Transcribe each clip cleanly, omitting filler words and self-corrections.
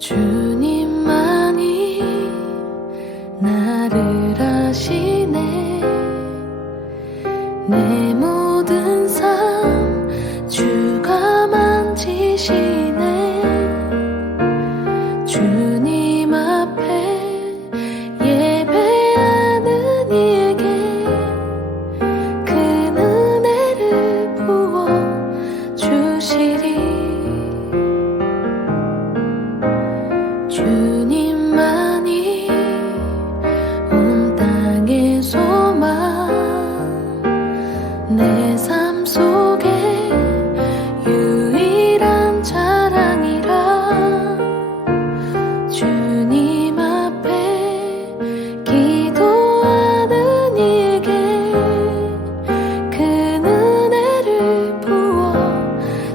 주님만이 나를 아시네. 내 모든 삶 주가 만지시네. 주님 앞에 예배하는 이에게 큰 은혜를 부어 주시리. 주님만이 온 땅의 소망, 내 삶 속에 유일한 자랑이라. 주님 앞에 기도하는 이에게 큰 은혜를 부어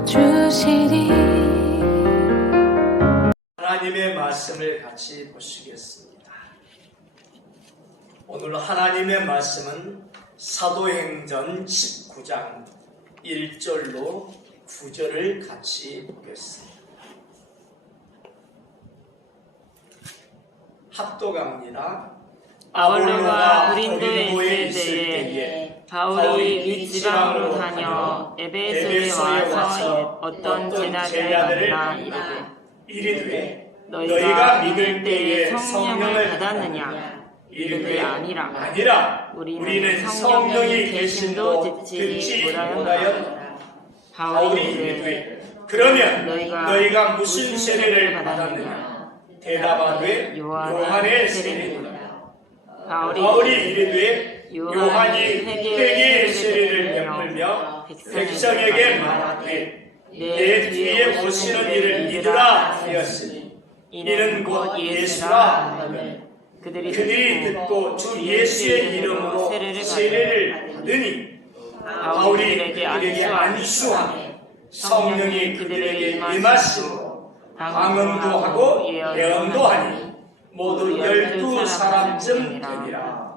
주시리. 하나님의 말씀을 같이 보시겠습니다. 오늘 하나님의 말씀은 사도행전 19장 1절로 9절을 같이 보겠습니다. 합독합니다. 아볼로가 고린도에 있을 때에 바울이 윗지방으로 다녀 에베소에 와서 어떤 제자들을 만나 이르되 너희가 믿을 때에 성령을 받았느냐? 이르되 아니라 우리는 성령이 계심도 듣지 못하였노라. 바울이 이르되 그러면 너희가 무슨 세례를 받았느냐? 대답하되 요한의 세례니라. 바울이 이르되 요한이 회개의 세례를 베풀며 백성에게 말하되 내 뒤에 오시는 이를 믿으라 하였으니 이는 곧 예수라 하거늘 그들이 듣고 주 예수의 이름으로 세례를 받으니 바울이 그들에게 안수하며 성령이 그들에게 임하시고 방언도 하고 예언도 하니 모두 12사람쯤 되니라.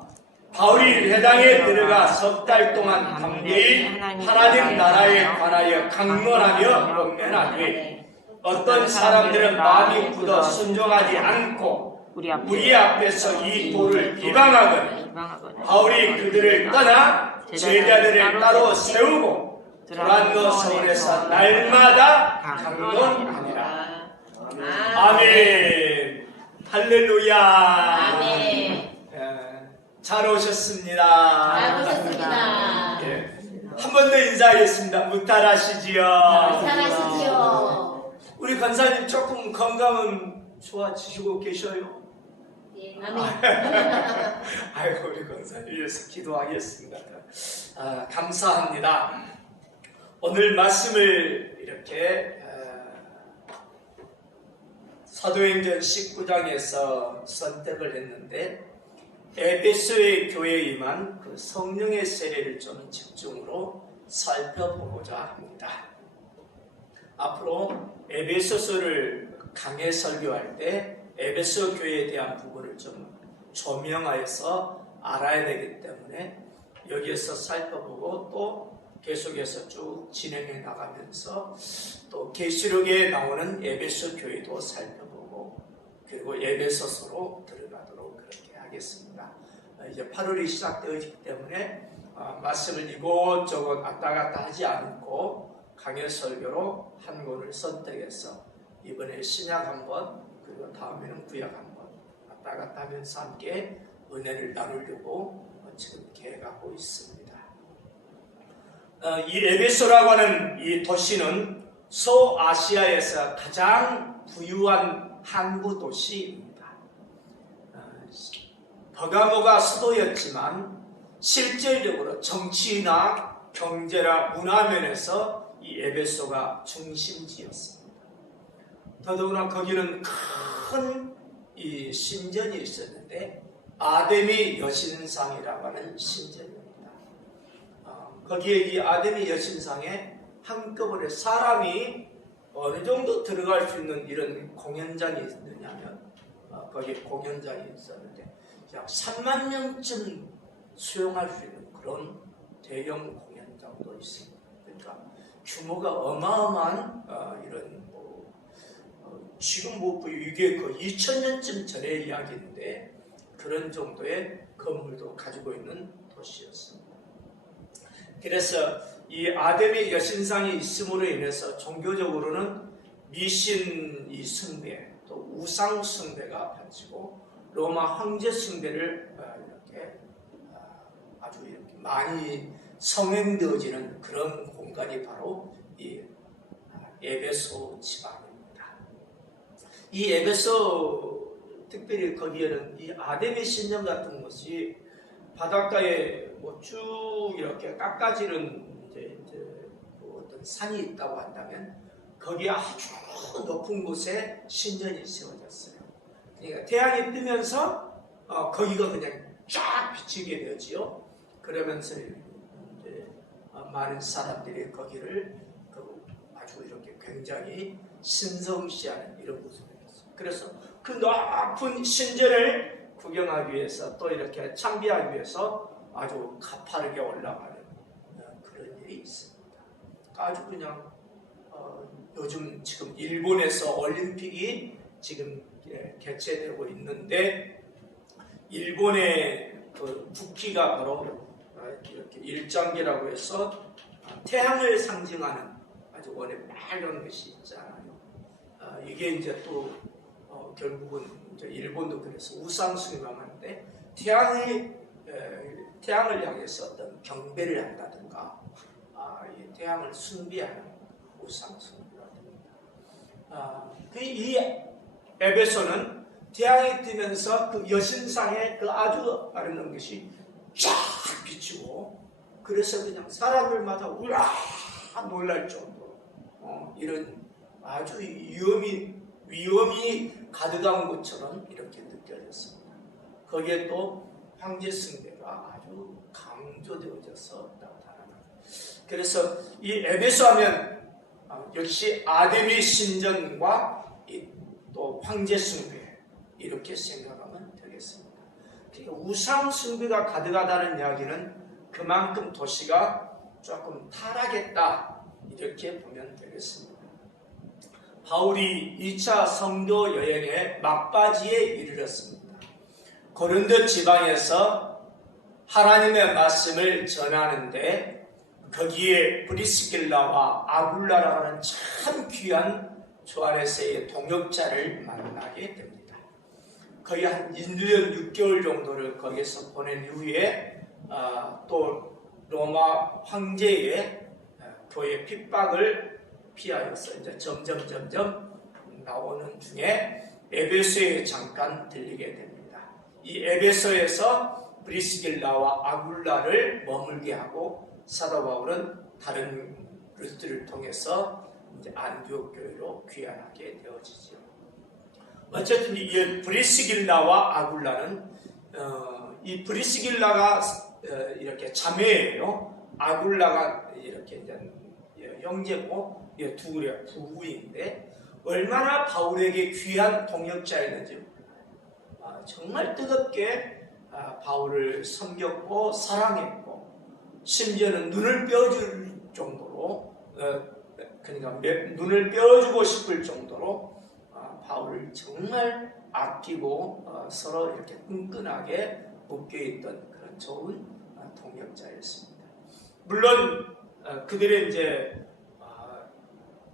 바울이 회당에 들어가 석 달 동안 담대히 하나님 나라에 관하여 강론하며 권면하되 어떤 사람들은 마음이 굳어 순종하지 않고 우리 앞에서 이 도를 비방하거늘 바울이 그들을 떠나 제자들을 따로 세우고 두란노 서울에서 날마다 강론하니라. 아멘. 할렐루야. 아멘. 잘 오셨습니다. 잘 오셨습니다. 예. 한 번 더 인사하겠습니다. 무탈하시지요. 잘하시지요. 우리 권사님 조금 건강은 좋아지시고 계셔요? 예, 아멘. 아이고, 우리 권사님 위해서 기도하겠습니다. 감사합니다. 오늘 말씀을 이렇게 사도행전 19장에서 선택을 했는데 에베소의 교회에 임한 그 성령의 세례를 좀 집중으로 살펴보고자 합니다. 앞으로 에베소서를 강해 설교할 때 에베소 교회에 대한 부분을 좀 조명하여서 알아야 되기 때문에 여기에서 살펴보고 또 계속해서 쭉 진행해 나가면서 또 계시록에 나오는 에베소 교회도 살펴보고 그리고 에베소서로 들어가도록 그렇게 하겠습니다. 이제 8월이 시작되었기 때문에 말씀을 이곳저곳 왔다 갔다 하지 않고 강해 설교로 한 권을 선택해서 이번에 신약 한 번 그리고 다음에는 구약 한 번 왔다 갔다 하면서 함께 은혜를 나누려고 지금 계획하고 있습니다. 이 에베소라고 하는 이 도시는 소아시아에서 가장 부유한 항구 도시입니다. 버가모가 수도였지만 실질적으로 정치나 경제나 문화 면에서 이 에베소가 중심지였습니다. 더더구나 거기는 큰 이 신전이 있었는데 아데미 여신상이라고 하는 신전입니다. 거기에 이 아데미 여신상에 한꺼번에 사람이 어느 정도 들어갈 수 있는 이런 공연장이 있느냐면 거기에 공연장이 있었는데 약 3만 명쯤 수용할 수 있는 그런 대형 공연장도 있습니다. 그러니까 규모가 어마어마한 이런 지금 뭐 이게 그 2000년쯤 전의 이야기인데 그런 정도의 건물도 가지고 있는 도시였습니다. 그래서 이 아담의 여신상이 있음으로 인해서 종교적으로는 미신 이 숭배, 또 우상 숭배가 번지고 로마 황제 숭배를 이렇게 아주 이렇게 많이 성행되어지는 그런 공간이 바로 이 에베소 지방입니다. 이 에베소 특별히 거기에는 이 아담의 신전 같은 것이 바닷가에 뭐 쭉 이렇게 깎아지는 이제 그 어떤 산이 있다고 한다면 거기에 아주 높은 곳에 신전이 세워졌어요. 그러니까 태양이 뜨면서 거기가 그냥 쫙 비치게 되지요. 그러면서 이제 많은 사람들이 거기를 아주 이렇게 굉장히 신성시하는 이런 모습을 했어요. 그래서 그 높은 신전을 구경하기 위해서 또 이렇게 참배하기 위해서 아주 가파르게 올라가는 그런 일이 있습니다. 아주 그냥 요즘 지금 일본에서 올림픽이 지금 개최되고 있는데 일본의 그 국기가 바로 이렇게 일장기라고 해서 태양을 상징하는 아주 원래 빨간 것이 있잖아요. 이게 이제 또 결국은 이제 일본도 그래서 우상숭배만 하는데 태양을 향해서 어떤 경배를 한다든가 이 태양을 숭배하는 우상숭배가 됩니다. 이 에베소는 태양이 뜨면서 그 여신상의 그 아주 아름다운 것이 쫙 비치고 그래서 그냥 사람들마다 우와 놀랄 정도로 이런 아주 위험이 가득한 것처럼 이렇게 느껴졌습니다. 거기에 또 황제 숭배가 아주 강조되어져서 나타나는. 그래서 이 에베소 하면 역시 아담의 신전과 또 황제 숭배 이렇게 생각하면 되겠습니다. 그러니까 우상 숭배가 가득하다는 이야기는 그만큼 도시가 조금 타락했다 이렇게 보면 되겠습니다. 바울이 2차 선교 여행의 막바지에 이르렀습니다. 고린도 지방에서 하나님의 말씀을 전하는데 거기에 브리스길라와 아굴라라고 하는 참 귀한 주 안에서의 동역자를 만나게 됩니다. 거의 한 1년 6개월 정도를 거기서 보낸 이후에 또 로마 황제의 교회 핍박을 피하여서 이제 점점 나오는 중에 에베소에 잠깐 들리게 됩니다. 이 에베소에서 브리스길라와 아굴라를 머물게 하고 사도 바울은 다른 루트를 통해서 이제 안디옥 교회로 귀환하게 되어지죠. 어쨌든 이 브리스길라와 아굴라는 이 브리스길라가 이렇게 자매예요. 아굴라가 이렇게 이제 형제고 둘의 부부인데 얼마나 바울에게 귀한 동역자였는지 정말 뜨겁게 바울을 섬겼고 사랑했고 심지어는 눈을 떼어줄 정도로 그러니까 눈을 떼어주고 싶을 정도로 바울을 정말 아끼고 서로 이렇게 끈끈하게 묶여있던 그런 좋은 동역자였습니다. 물론 그들의 이제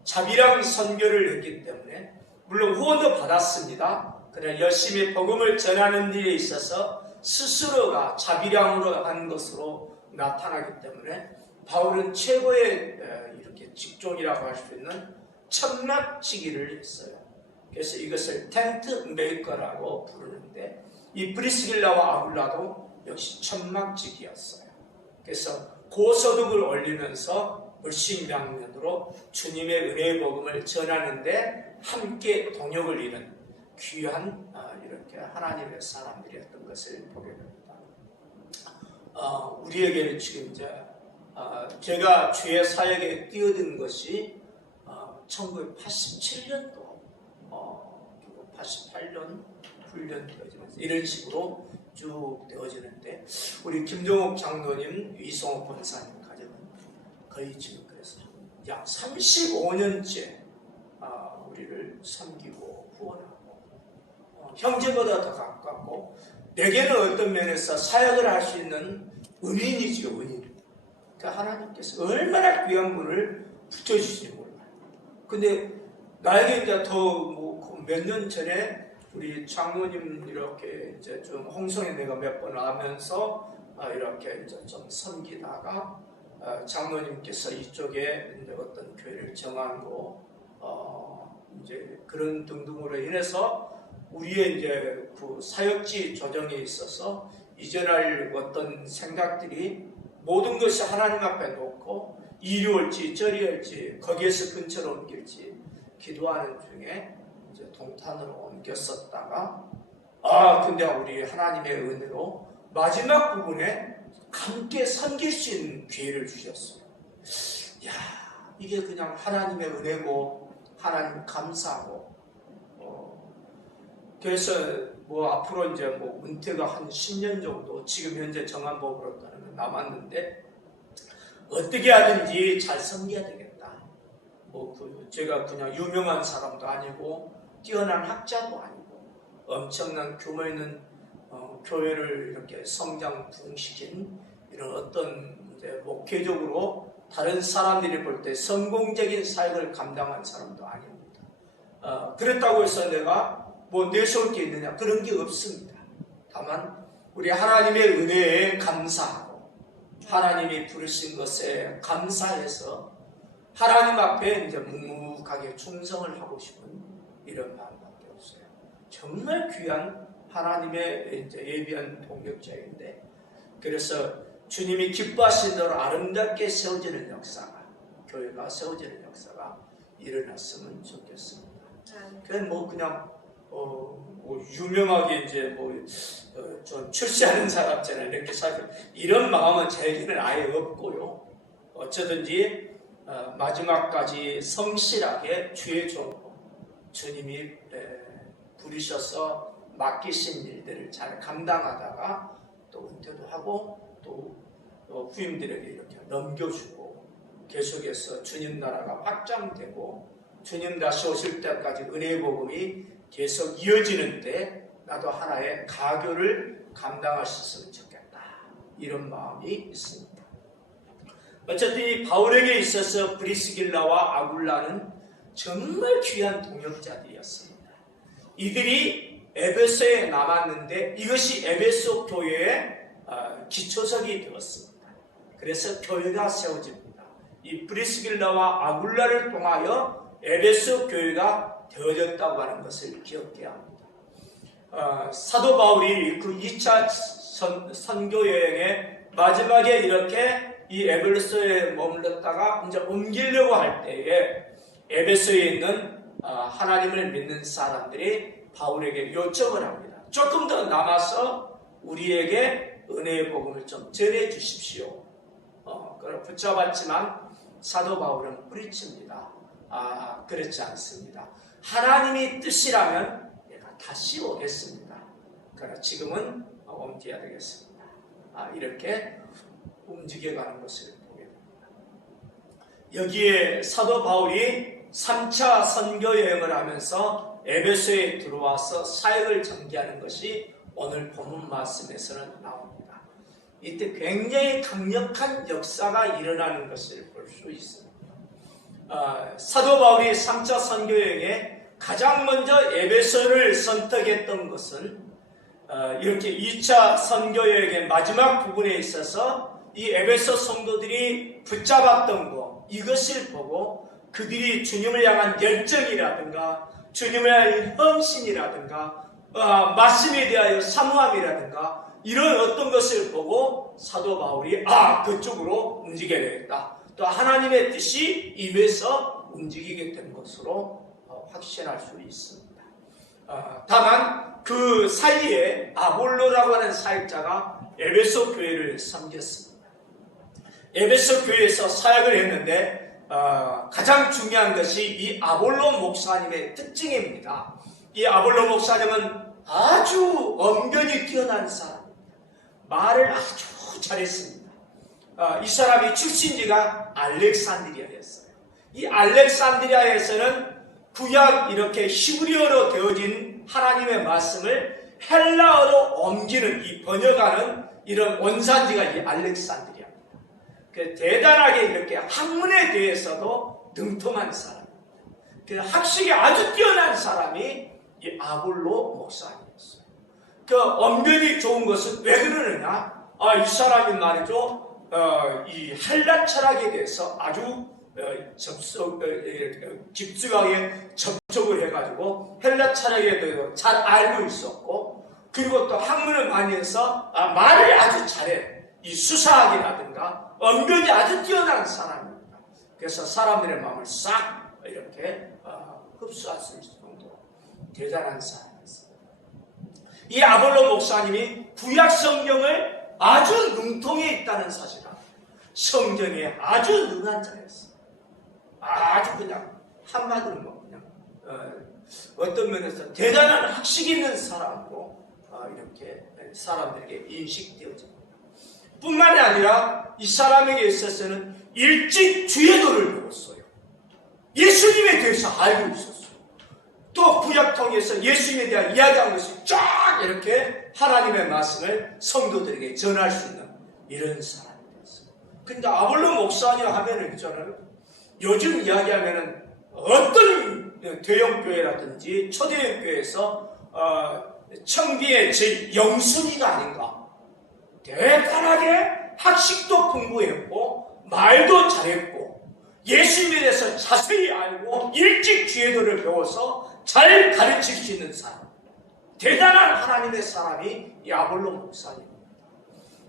자비랑 선교를 했기 때문에 물론 후원도 받았습니다. 그러나 열심히 복음을 전하는 일에 있어서 스스로가 자비량으로 한 것으로 나타나기 때문에 바울은 최고의 이렇게 직종이라고 할 수 있는 천막치기를 했어요. 그래서 이것을 텐트 메이커라고 부르는데 이 브리스길라와 아굴라도 역시 천막치기였어요. 그래서 고소득을 올리면서 물심양면으로 주님의 은혜의 복음을 전하는데 함께 동역을 이룬 귀한 이렇게 하나님의 사람들이었던 것을 보게 됩니다. 우리에게 지금 이제 제가 주의 사역에 뛰어든 것이 1987년도 88년 훈련되어지면서 이런 식으로 쭉 되어지는데 우리 김종욱 장로님, 이성호 권사님 가정은 거의 지금 그래서 약 35년째 우리를 섬기고 형제보다 더 가깝고 내게는 어떤 면에서 사역을 할 수 있는 은인이죠, 은인. 그러니까 하나님께서 얼마나 귀한 분을 붙여주시는지 몰라요. 근데 나에게 이제 더 몇 년 전에 우리 장로님 이렇게 이제 좀 홍성에 내가 몇 번 와면서 이렇게 이제 좀 섬기다가 장로님께서 이쪽에 이제 어떤 교회를 정하고 이제 그런 등등으로 인해서 우리의 이제 그 사역지 조정에 있어서 이전할 어떤 생각들이 모든 것이 하나님 앞에 놓고 이리 올지 저리 올지 거기에서 근처로 옮길지 기도하는 중에 이제 동탄으로 옮겼었다가 근데 우리 하나님의 은혜로 마지막 부분에 함께 섬길 수 있는 기회를 주셨어요. 야, 이게 그냥 하나님의 은혜고 하나님 감사하고 그래서 앞으로 이제 은퇴가 한 10년 정도 지금 현재 정한법으로 남았는데 어떻게 하든지 잘 섬겨야 되겠다. 제가 그냥 유명한 사람도 아니고 뛰어난 학자도 아니고 엄청난 규모 있는 교회를 이렇게 성장 부흥시킨 이런 어떤 이제 목회적으로 다른 사람들이 볼 때 성공적인 사역을 감당한 사람도 아닙니다. 그렇다고 해서 내가 내세울 게 있느냐 그런 게 없습니다. 다만 우리 하나님의 은혜에 감사하고 하나님이 부르신 것에 감사해서 하나님 앞에 이제 묵묵하게 충성을 하고 싶은 이런 마음밖에 없어요. 정말 귀한 하나님의 이제 예비한 동력자인데 그래서 주님이 기뻐하신 대로 아름답게 세워지는 역사가 교회가 세워지는 역사가 일어났으면 좋겠습니다. 그냥 그냥 유명하게 이제 좀 출세하는 사람처럼 이렇게 살고 이런 마음은 제게는 아예 없고요. 어쩌든지 마지막까지 성실하게 주의 종으로 주님이 부르셔서 맡기신 일들을 잘 감당하다가 또 은퇴도 하고 또 후임들에게 이렇게 넘겨주고 계속해서 주님 나라가 확장되고 주님 다시 오실 때까지 은혜의 복음이 계속 이어지는데 나도 하나의 가교를 감당할 수 있으면 좋겠다. 이런 마음이 있습니다. 어쨌든 이 바울에게 있어서 브리스길라와 아굴라는 정말 귀한 동역자들이었습니다. 이들이 에베소에 남았는데 이것이 에베소 교회의 기초석이 되었습니다. 그래서 교회가 세워집니다. 이 브리스길라와 아굴라를 통하여 에베소 교회가 되어졌다고 하는 것을 기억해야 합니다. 사도 바울이 그 2차 선교 여행의 마지막에 이렇게 이 에베소에 머물렀다가 이제 옮기려고 할 때에 에베소에 있는 하나님을 믿는 사람들이 바울에게 요청을 합니다. 조금 더 남아서 우리에게 은혜의 복음을 좀 전해 주십시오. 그걸 붙잡았지만 사도 바울은 뿌리칩니다. 그렇지 않습니다. 하나님이 뜻이라면 내가 다시 오겠습니다. 그러나 지금은 옮겨야 되겠습니다. 이렇게 움직여가는 것을 보게 됩니다. 여기에 사도 바울이 3차 선교 여행을 하면서 에베소에 들어와서 사역을 전개하는 것이 오늘 본문 말씀에서는 나옵니다. 이때 굉장히 강력한 역사가 일어나는 것을 볼 수 있습니다. 사도 바울이 3차 선교 여행에 가장 먼저 에베소를 선택했던 것은 이렇게 2차 선교 여행의 마지막 부분에 있어서 이 에베소 성도들이 붙잡았던 것 이것을 보고 그들이 주님을 향한 열정이라든가 주님을 향한 헌신이라든가 말씀에 대하여 사모함이라든가 이런 어떤 것을 보고 사도 바울이 그쪽으로 움직여야 되겠다. 또 하나님의 뜻이 임해서 움직이게 된 것으로 확신할 수 있습니다. 다만 그 사이에 아볼로라고 하는 사역자가 에베소 교회를 섬겼습니다. 에베소 교회에서 사역을 했는데 가장 중요한 것이 이 아볼로 목사님의 특징입니다. 이 아볼로 목사님은 아주 언변이 뛰어난 사람, 말을 아주 잘했습니다. 이 사람이 출신지가 알렉산드리아였어요. 이 알렉산드리아에서는 구약 이렇게 히브리어로 되어진 하나님의 말씀을 헬라어로 옮기는 이 번역하는 이런 원산지가 이 알렉산드리아입니다. 그 대단하게 이렇게 학문에 대해서도 능통한 사람, 그 학식이 아주 뛰어난 사람이 이 아볼로 목사님이었어요. 그 언변이 좋은 것은 왜 그러느냐? 이 사람이 말이죠, 이 헬라 철학에 대해서 아주 깊숙하게 접촉을 해가지고 헬라 철학에 대해서 잘 알고 있었고, 그리고 또 학문을 많이 해서 말을 아주 잘해. 이 수사학이라든가 언변이 아주 뛰어난 사람입니다. 그래서 사람들의 마음을 싹 이렇게 흡수할 수 있을 정도로 대단한 사람이었습니다. 이 아볼로 목사님이 구약 성경을 아주 능통해 있다는 사실은 성경에 아주 능한 자였어요. 아주 그냥 한마디로 뭐 그냥 어떤 면에서 대단한 학식 있는 사람으로 이렇게 사람들에게 인식되어집니다. 뿐만이 아니라 이 사람에게 있어서는 일찍 주의도를 배웠어요. 예수님에 대해서 알고 있었어요. 또 구약통에서 예수님에 대한 이야기한 것을 쫙 이렇게 하나님의 말씀을 성도들에게 전할 수 있는 이런 사람이 되었어요. 근데 아볼로 목사님 하면은 있잖아요. 요즘 이야기하면은 어떤 대형교회라든지 초대형교회에서 청기의 제 영순위가 아닌가. 대단하게 학식도 풍부했고 말도 잘했고 예수님에 대해서 자세히 알고 일찍 기회도를 배워서 잘 가르칠 수 있는 사람, 대단한 하나님의 사람이 이 아볼로 목사님입니다.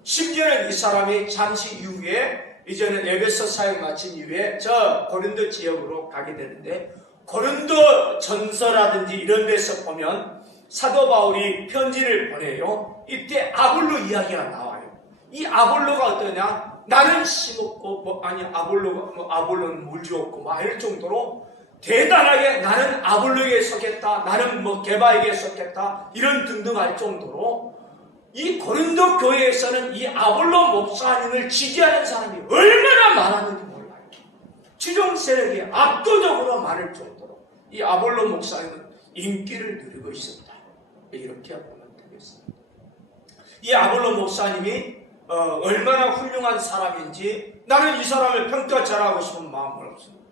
심지어는 이 사람이 잠시 이후에 이제는 에베소 사역 마친 이후에 저 고린도 지역으로 가게 되는데, 고린도 전서라든지 이런 데서 보면 사도 바울이 편지를 보내요. 이때 아볼로 이야기가 나와요. 이 아볼로가 어떠냐? 나는 심었고 아볼로는 물 주었고 이럴 정도로 대단하게 나는 아볼로에게 속했다, 나는 게바에게 속했다, 이런 등등 할 정도로 이 고린도 교회에서는 이 아볼로 목사님을 지지하는 사람이 얼마나 많았는지 몰라요. 지정 세력이 압도적으로 많을 정도로 이 아볼로 목사님은 인기를 누리고 있었다. 이렇게 보면 되겠습니다. 이 아볼로 목사님이 얼마나 훌륭한 사람인지 나는 이 사람을 평가 잘하고 싶은 마음은 없습니다.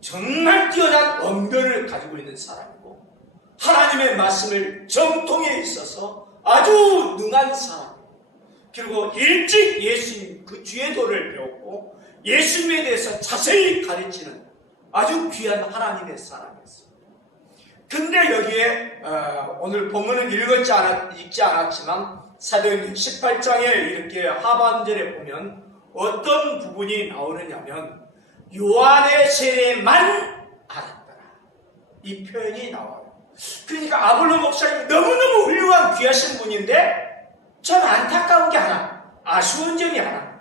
정말 뛰어난 언변을 가지고 있는 사람이고 하나님의 말씀을 정통에 있어서 아주 능한 사람, 그리고 일찍 예수님 그 주의도를 배웠고 예수님에 대해서 자세히 가르치는 아주 귀한 하나님의 사람이었습니다. 근데 여기에 오늘 본문은 읽지 않았지만 사도행전 18장에 이렇게 하반절에 보면 어떤 부분이 나오느냐면 요한의 세례만 알았더라, 이 표현이 나와요. 그러니까 아볼로 목사님 너무너무 훌륭한 귀하신 분인데 참 안타까운 게 하나, 아쉬운 점이 하나,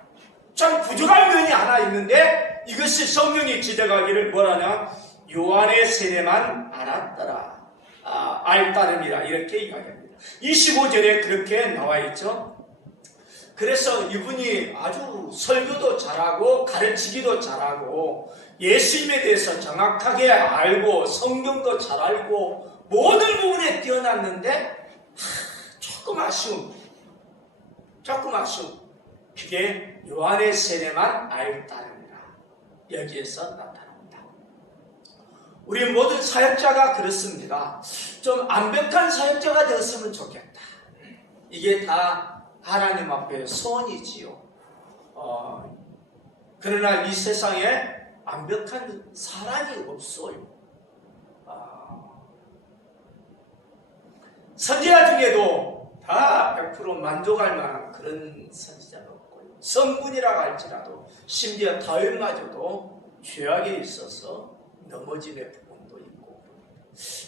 참 부족한 면이 하나 있는데 이것을 성경이 지적하기를 뭐라냐, 요한의 세례만 알았더라, 알따름이라 이렇게 이야기합니다. 25절에 그렇게 나와 있죠. 그래서 이분이 아주 설교도 잘하고 가르치기도 잘하고 예수님에 대해서 정확하게 알고 성경도 잘 알고 모든 부분에 뛰어났는데 조금 아쉬움. 그게 요한의 세례만 알따름이라 여기에서 나타납니다. 우리 모든 사역자가 그렇습니다. 좀 완벽한 사역자가 되었으면 좋겠다. 이게 다 하나님 앞에 소원이지요. 그러나 이 세상에 완벽한 사람이 없어요. 선지자 중에도 다 100% 만족할 만한 그런 선지자는 없고요. 성군이라고 할지라도 심지어 다윗마저도 죄악에 있어서 넘어짐의 부분도 있고,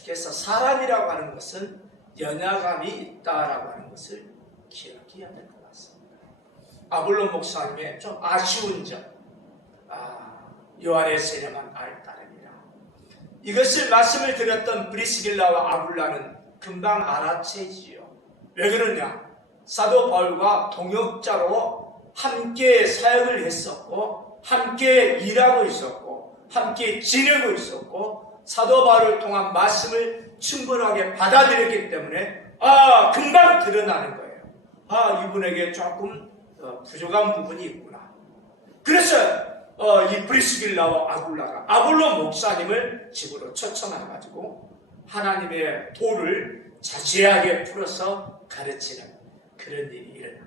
그래서 사람이라고 하는 것은 연약함이 있다라고 하는 것을 기억해야 될 것 같습니다. 아볼로 목사님의 좀 아쉬운 점, 요한의 세례만 알따름이라. 이것을 말씀을 드렸던 브리스길라와 아굴라는 금방 알아채지요. 왜 그러냐? 사도 바울과 동역자로 함께 사역을 했었고, 함께 일하고 있었고, 함께 지내고 있었고, 사도 바울을 통한 말씀을 충분하게 받아들였기 때문에 금방 드러나는 거예요. 이분에게 조금 부족한 부분이 있구나. 그래서 이 브리스길라와 아굴로 목사님을 집으로 초청해가지고 하나님의 도를 자세하게 풀어서 가르치는 그런 일이 일어납니다.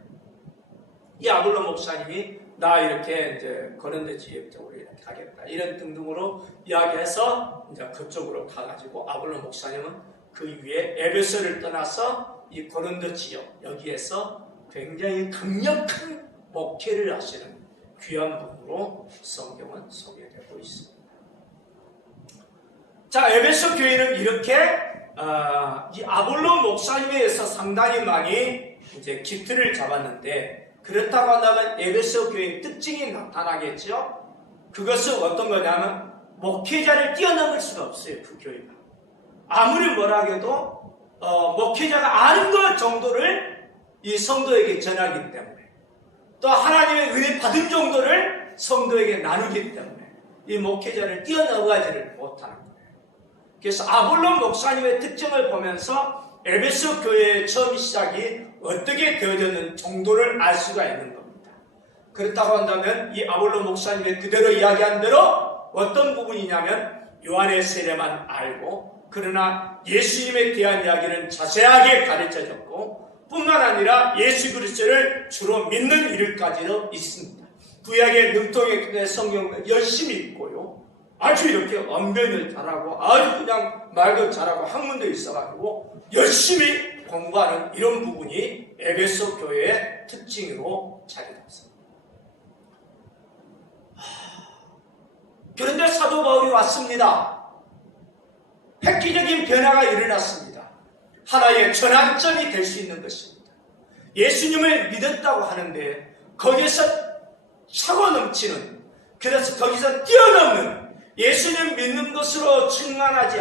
이 아굴로 목사님이 나 이렇게 이제 고린도 지역 쪽으로 이렇게 가겠다 이런 등등으로 이야기해서 이제 그쪽으로 가가지고 아굴로 목사님은 그 위에 에베소를 떠나서 이 고린도 지역 여기에서 굉장히 강력한 목회를 하시는 귀한 분으로 성경은 소개되고 있습니다. 자, 에베소 교회는 이렇게 이 아볼로 목사님에 의해서 상당히 많이 이제 기틀을 잡았는데, 그렇다고 한다면 에베소 교회의 특징이 나타나겠죠. 그것은 어떤 거냐면 목회자를 뛰어넘을 수가 없어요. 그 교회가 아무리 뭐라 해도 목회자가 아는 것 정도를 이 성도에게 전하기 때문에, 또 하나님의 은혜 받은 정도를 성도에게 나누기 때문에 이 목회자를 뛰어넘어가지를 못하는 거예요. 그래서 아볼로 목사님의 특징을 보면서 에베소 교회의 처음 시작이 어떻게 되어졌는 정도를 알 수가 있는 겁니다. 그렇다고 한다면 이 아볼로 목사님의 그대로 이야기한 대로 어떤 부분이냐면 요한의 세례만 알고, 그러나 예수님에 대한 이야기는 자세하게 가르쳐줬고, 뿐만 아니라 예수 그리스도를 주로 믿는 일까지도 있습니다. 구약의 능통의 성경을 열심히 읽고요, 아주 이렇게 언변을 잘하고 아주 그냥 말도 잘하고 학문도 있어가지고 열심히 공부하는 이런 부분이 에베소 교회의 특징으로 자리 잡습니다. 그런데 사도 바울이 왔습니다. 획기적인 변화가 일어났습니다. 하나의 전환점이 될 수 있는 것입니다. 예수님을 믿었다고 하는데 거기서 차고 넘치는, 그래서 거기서 뛰어넘는, 예수님 믿는 것으로 충분하지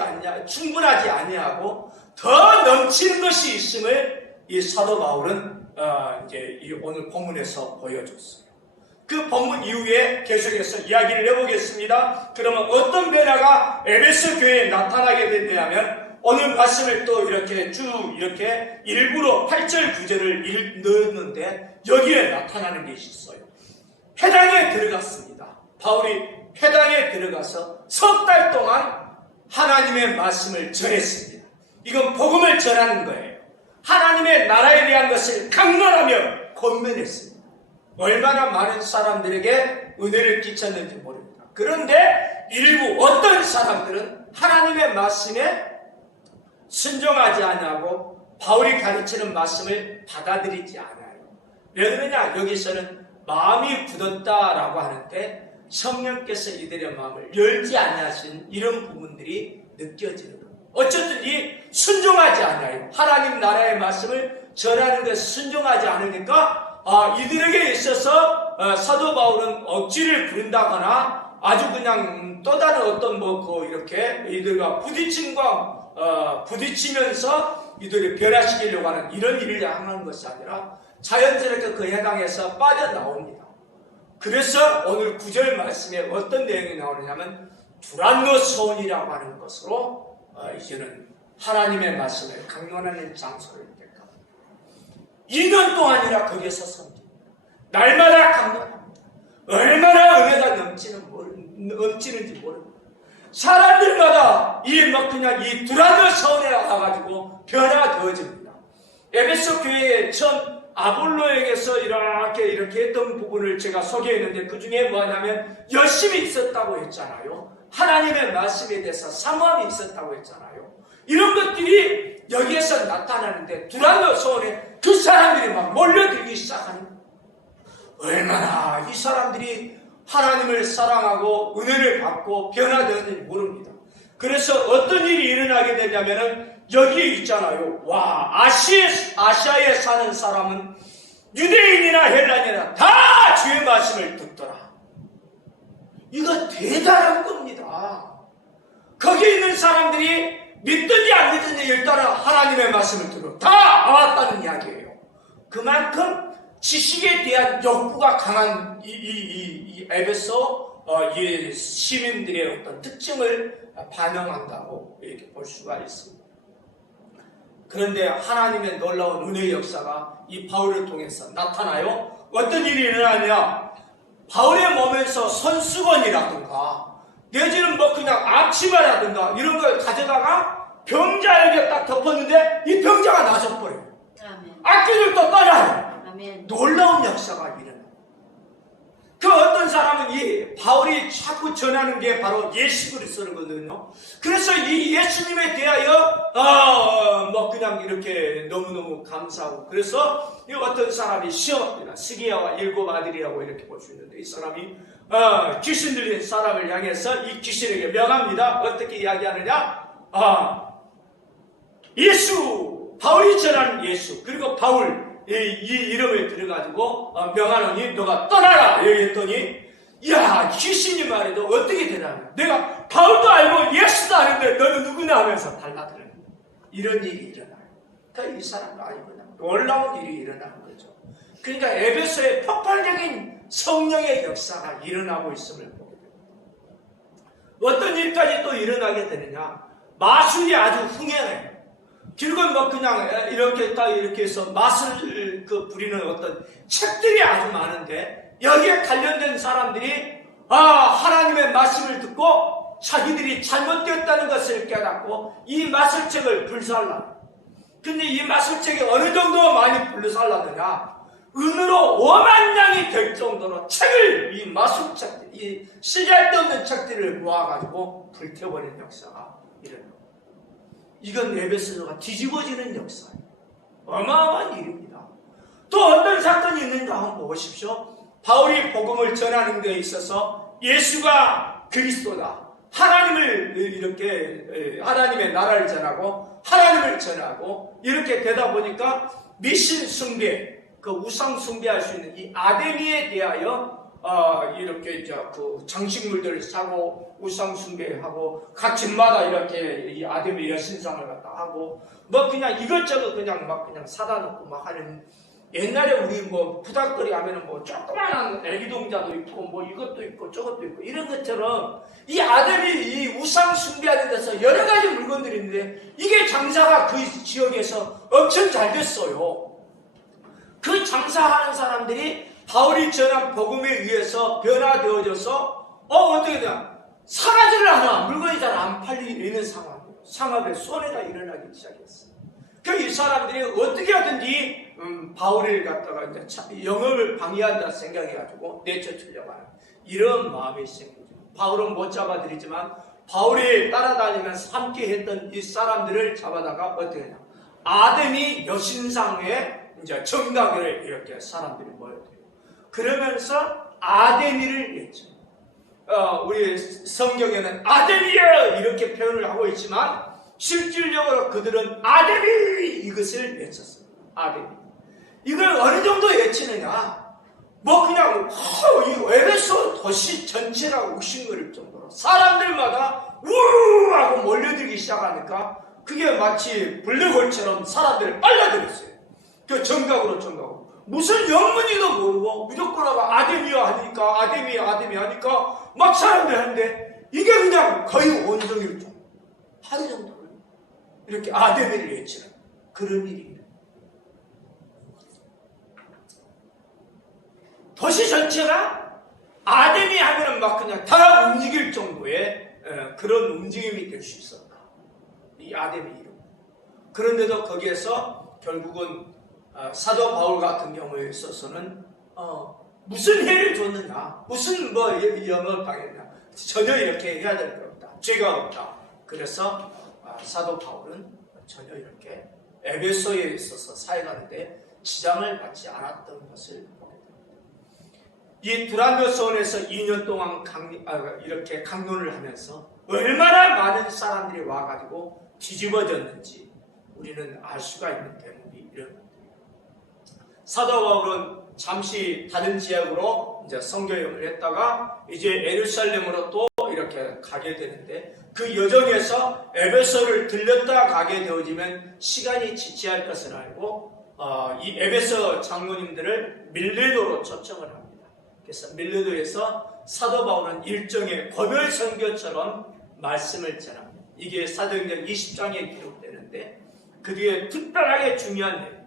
아니하고 더 넘치는 것이 있음을 이 사도 바울은 이제 이 오늘 본문에서 보여줬어요. 그 본문 이후에 계속해서 이야기를 해보겠습니다. 그러면 어떤 변화가 에베소 교회에 나타나게 됐냐면, 오늘 말씀을 또 이렇게 쭉 이렇게 일부러 8절 9절을 넣었는데 여기에 나타나는 것이 있어요. 회당에 들어갔습니다. 바울이 회당에 들어가서 석 달 동안 하나님의 말씀을 전했습니다. 이건 복음을 전하는 거예요. 하나님의 나라에 대한 것을 강론하며 권면했습니다. 얼마나 많은 사람들에게 은혜를 끼쳤는지 모릅니다. 그런데 일부 어떤 사람들은 하나님의 말씀에 순종하지 않냐고 바울이 가르치는 말씀을 받아들이지 않아요. 왜 그러냐? 여기서는 마음이 굳었다라고 하는데 성령께서 이들의 마음을 열지 아니하신 이런 부분들이 느껴지는 겁니다. 어쨌든 이 순종하지 않아요. 하나님 나라의 말씀을 전하는 것에 순종하지 않으니까 이들에게 있어서 사도 바울은 억지를 부린다거나 아주 그냥 또 다른 어떤 이렇게 이들과 부딪히면서 이들을 변화시키려고 하는 이런 일을 하는 것이 아니라 자연스럽게 그 해당에서 빠져나옵니다. 그래서 오늘 9절 말씀에 어떤 내용이 나오느냐면 두란노 서원이라고 하는 것으로 이제는 하나님의 말씀을 강론하는 장소를 택합니다. 2년 동안이나 거기에서 섬깁니다. 날마다 강론합니다. 얼마나 은혜가 넘치는지 모릅니다. 사람들마다 그냥 이 두란노 서원에 와가지고 변화가 되어집니다. 에베소 교회의 전 아볼로에게서 이렇게 했던 부분을 제가 소개했는데, 그 중에 뭐냐면 열심히 있었다고 했잖아요. 하나님의 말씀에 대해서 사모함이 있었다고 했잖아요. 이런 것들이 여기에서 나타나는데 두란노 서원에 그 사람들이 막 몰려들기 시작하는 거예요. 얼마나 이 사람들이 하나님을 사랑하고 은혜를 받고 변화되었는지 모릅니다. 그래서 어떤 일이 일어나게 되냐면은 여기에 있잖아요. 아시아에 사는 사람은 유대인이나 헬라인이나 다 주의 말씀을 듣더라. 이거 대단한 겁니다. 거기 있는 사람들이 믿든지 안 믿든지 일단은 하나님의 말씀을 들어 다 나왔다는 이야기예요. 그만큼 지식에 대한 욕구가 강한 이 에베소 이 시민들의 어떤 특징을 반영한다고 이렇게 볼 수가 있습니다. 그런데 하나님의 놀라운 은혜의 역사가 이 바울을 통해서 나타나요. 어떤 일이 일어나냐? 바울의 몸에서 손수건이라든가 내지는 뭐 그냥 앞치마라든가 이런 걸 가져다가 병자에게 딱 덮었는데 이 병자가 나서버려요. 아멘. 악귀들도 떠나요. 아멘. 놀라운 역사가 일어나요. 그 어떤 사람은 이 바울이 자꾸 전하는 게 바로 예수 그리스도거든요. 그래서 이 예수님에 대하여 뭐 그냥 이렇게 너무너무 감사하고, 그래서 이 어떤 사람이 시험합니다. 스기야와 일곱 아들이라고 이렇게 볼 수 있는데, 이 사람이 귀신 들린 사람을 향해서 이 귀신에게 명합니다. 어떻게 이야기하느냐? 예수, 바울이 전하는 예수, 그리고 바울 이 이름을 들어가지고 명하노니 너가 떠나라 이랬더니, 야, 귀신이 말해도 어떻게 되나? 내가 바울도 알고 예수도 아는데 너는 누구냐 하면서 달라드는 이런 일이 일어나요. 그러니까 이 사람도 아니구나. 놀라운 일이 일어나는 거죠. 그러니까 에베소에 폭발적인 성령의 역사가 일어나고 있음을 보게 됩니다. 어떤 일까지 또 일어나게 되느냐? 마술이 아주 흥행해요. 길건 뭐 그냥 이렇게 딱 이렇게 해서 맛을 부리는 어떤 책들이 아주 많은데, 여기에 관련된 사람들이 하나님의 말씀을 듣고 자기들이 잘못되었다는 것을 깨닫고 이 마술책을 불살라. 근데 이 마술책이 어느 정도 많이 불살랐느냐? 은으로 5만 냥이 될 정도로 책을, 이 마술책들, 이 쓸데없는 책들을 모아가지고 불태워버린 역사가 일어납니다. 이건 에베소가 뒤집어지는 역사예요. 어마어마한 일입니다. 또 어떤 사건이 있는지 한번 보십시오. 바울이 복음을 전하는 데 있어서 예수가 그리스도다, 하나님을 이렇게 하나님의 나라를 전하고 하나님을 전하고 이렇게 되다 보니까 미신 숭배, 그 우상 숭배할 수 있는 이 아데미에 대하여 이렇게 이제 그 장식물들을 사고 우상 숭배하고 각 집마다 이렇게 이 아데미 여신상을 갖다 하고 뭐 그냥 이것저것 그냥 막 그냥 사다 놓고 막 하는, 옛날에 우리 뭐 부닥거리 하면은 뭐 조그만한 애기 동자도 있고 뭐 이것도 있고 저것도 있고 이런 것처럼 이 아데미 이 우상 숭배하는 데서 여러 가지 물건들이 있는데, 이게 장사가 그 지역에서 엄청 잘 됐어요. 그 장사하는 사람들이 바울이 전한 복음에 의해서 변화되어져서 어떻게 되냐, 사가지를 하나 물건이 잘 안 팔리는 상황이에요. 상업에 손해가 일어나기 시작했어요. 그러니까 이 사람들이 어떻게 하든지 바울을 갖다가 이제 영업을 방해한다 생각해가지고 내쫓으려고 하는 이런 마음이 생기죠. 바울은 못 잡아들이지만 바울이 따라다니면서 함께 했던 이 사람들을 잡아다가 어떻게 하냐, 아데미 여신상에 이제 정당을 이렇게 사람들이 모여들어요. 그러면서 아데미를 외쳐요. 우리 성경에는 아데미여 이렇게 표현을 하고 있지만 실질적으로 그들은 아데미 이것을 외쳤습니다. 아데미. 이걸 어느 정도 외치느냐? 뭐 그냥 이 에베소 도시 전체가 욱신거릴 정도로 사람들마다 우르르 하고 몰려들기 시작하니까 그게 마치 블랙홀처럼 사람들을 빨라들였어요. 그 정각으로. 무슨 영문이도 모르고 무조건 아데미야 하니까 아데미 하니까 막 사람들 하는데 이게 그냥 거의 온종일 정도, 하루 정도를 이렇게 아데미를 외치는 그런 일입니다. 도시 전체가 아데미 하면 막 그냥 다 움직일 정도의 그런 움직임이 될 수 있었다. 이 아데미 이름. 그런데도 거기에서 결국은 사도 바울 같은 경우에 있어서는 무슨 해를 줬느냐, 무슨 뭐 영을 당했냐, 전혀 이렇게 해야 될 것 없다, 죄가 없다. 그래서 사도 바울은 전혀 이렇게 에베소에 있어서 사역하는데 지장을 받지 않았던 것을 보게 됩니다. 이 두란노 서원에서 2년 동안 이렇게 강론을 하면서 얼마나 많은 사람들이 와가지고 뒤집어졌는지 우리는 알 수가 있는 대목이 이런 겁니다. 사도 바울은 잠시 다른 지역으로 이제 선교여행을 했다가 이제 예루살렘으로 또 이렇게 가게 되는데, 그 여정에서 에베소를 들렸다 가게 되어지면 시간이 지체할 것을 알고 이 에베소 장로님들을 밀레도로 초청을 합니다. 그래서 밀레도에서 사도 바울은 일종의 고별 선교처럼 말씀을 전합니다. 이게 사도행전 20장에 기록되는데, 그 뒤에 특별하게 중요한 일,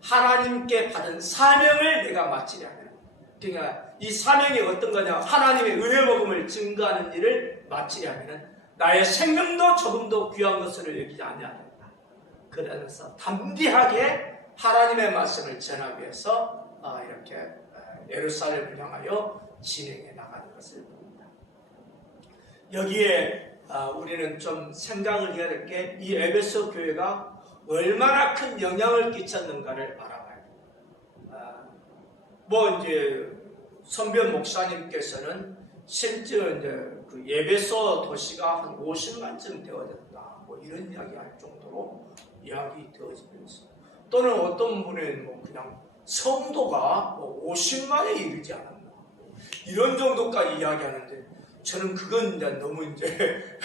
하나님께 받은 사명을 내가 마치려면, 그러니까 이 사명이 어떤 거냐, 하나님의 은혜 복음을 증거하는 일을 마치려면 나의 생명도 조금도 귀한 것으로 여기지 아니하는다. 그러면서 담대하게 하나님의 말씀을 전하기 위해서 이렇게 예루살렘을 향하여 진행해 나가는 것을 봅니다. 여기에 우리는 좀 생각을 해야 될 게 이 에베소 교회가 얼마나 큰 영향을 끼쳤는가를 알아봐야 됩니다. 뭐 이제 선변 목사님께서는 실제 이제 그 에베소 도시가 한 50만쯤 되어졌다. 뭐 이런 이야기할 정도로 이야기 되어지면서 또는 어떤 분은 뭐 그냥 성도가 뭐 50만에 이르지 않았나 이런 정도까지 이야기하는데 저는 그건 이제 너무 이제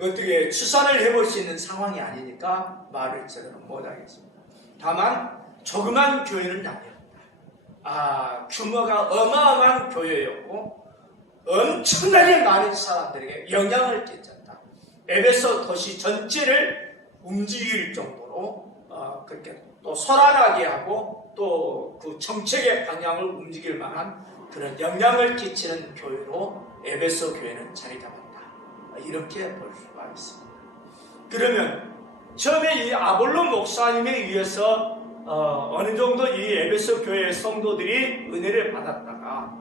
어떻게 추산을 해볼 수 있는 상황이 아니니까 말을 제대로 못하겠습니다. 다만 조그만 교회는 아니었다. 규모가 어마어마한 교회였고 엄청나게 많은 사람들에게 영향을 끼쳤다. 에베소 도시 전체를 움직일 정도로 그렇게 또 소란하게 하고 또 그 정책의 방향을 움직일 만한 그런 영향을 끼치는 교회로 에베소 교회는 자리 잡았다. 이렇게 볼 수가 있습니다. 그러면 처음에 이 아볼로 목사님에 의해서 어느 정도 이 에베소 교회의 성도들이 은혜를 받았다가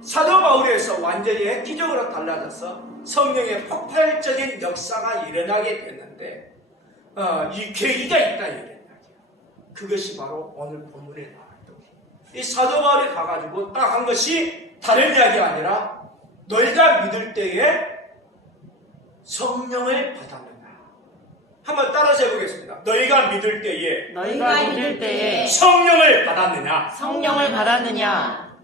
사도 바울에서 완전히 획기적으로 달라져서 성령의 폭발적인 역사가 일어나게 됐는데 이 계기가 있다 이런 이야기예요. 그것이 바로 오늘 본문에 나왔던 이 사도 바울이 가가지고 딱 한 것이 다른 이야기가 아니라 너희가 믿을 때에 성령을 받았느냐. 한번 따라서 해보겠습니다. 너희가 믿을 때에 성령을 받았느냐. 성령을 받았느냐.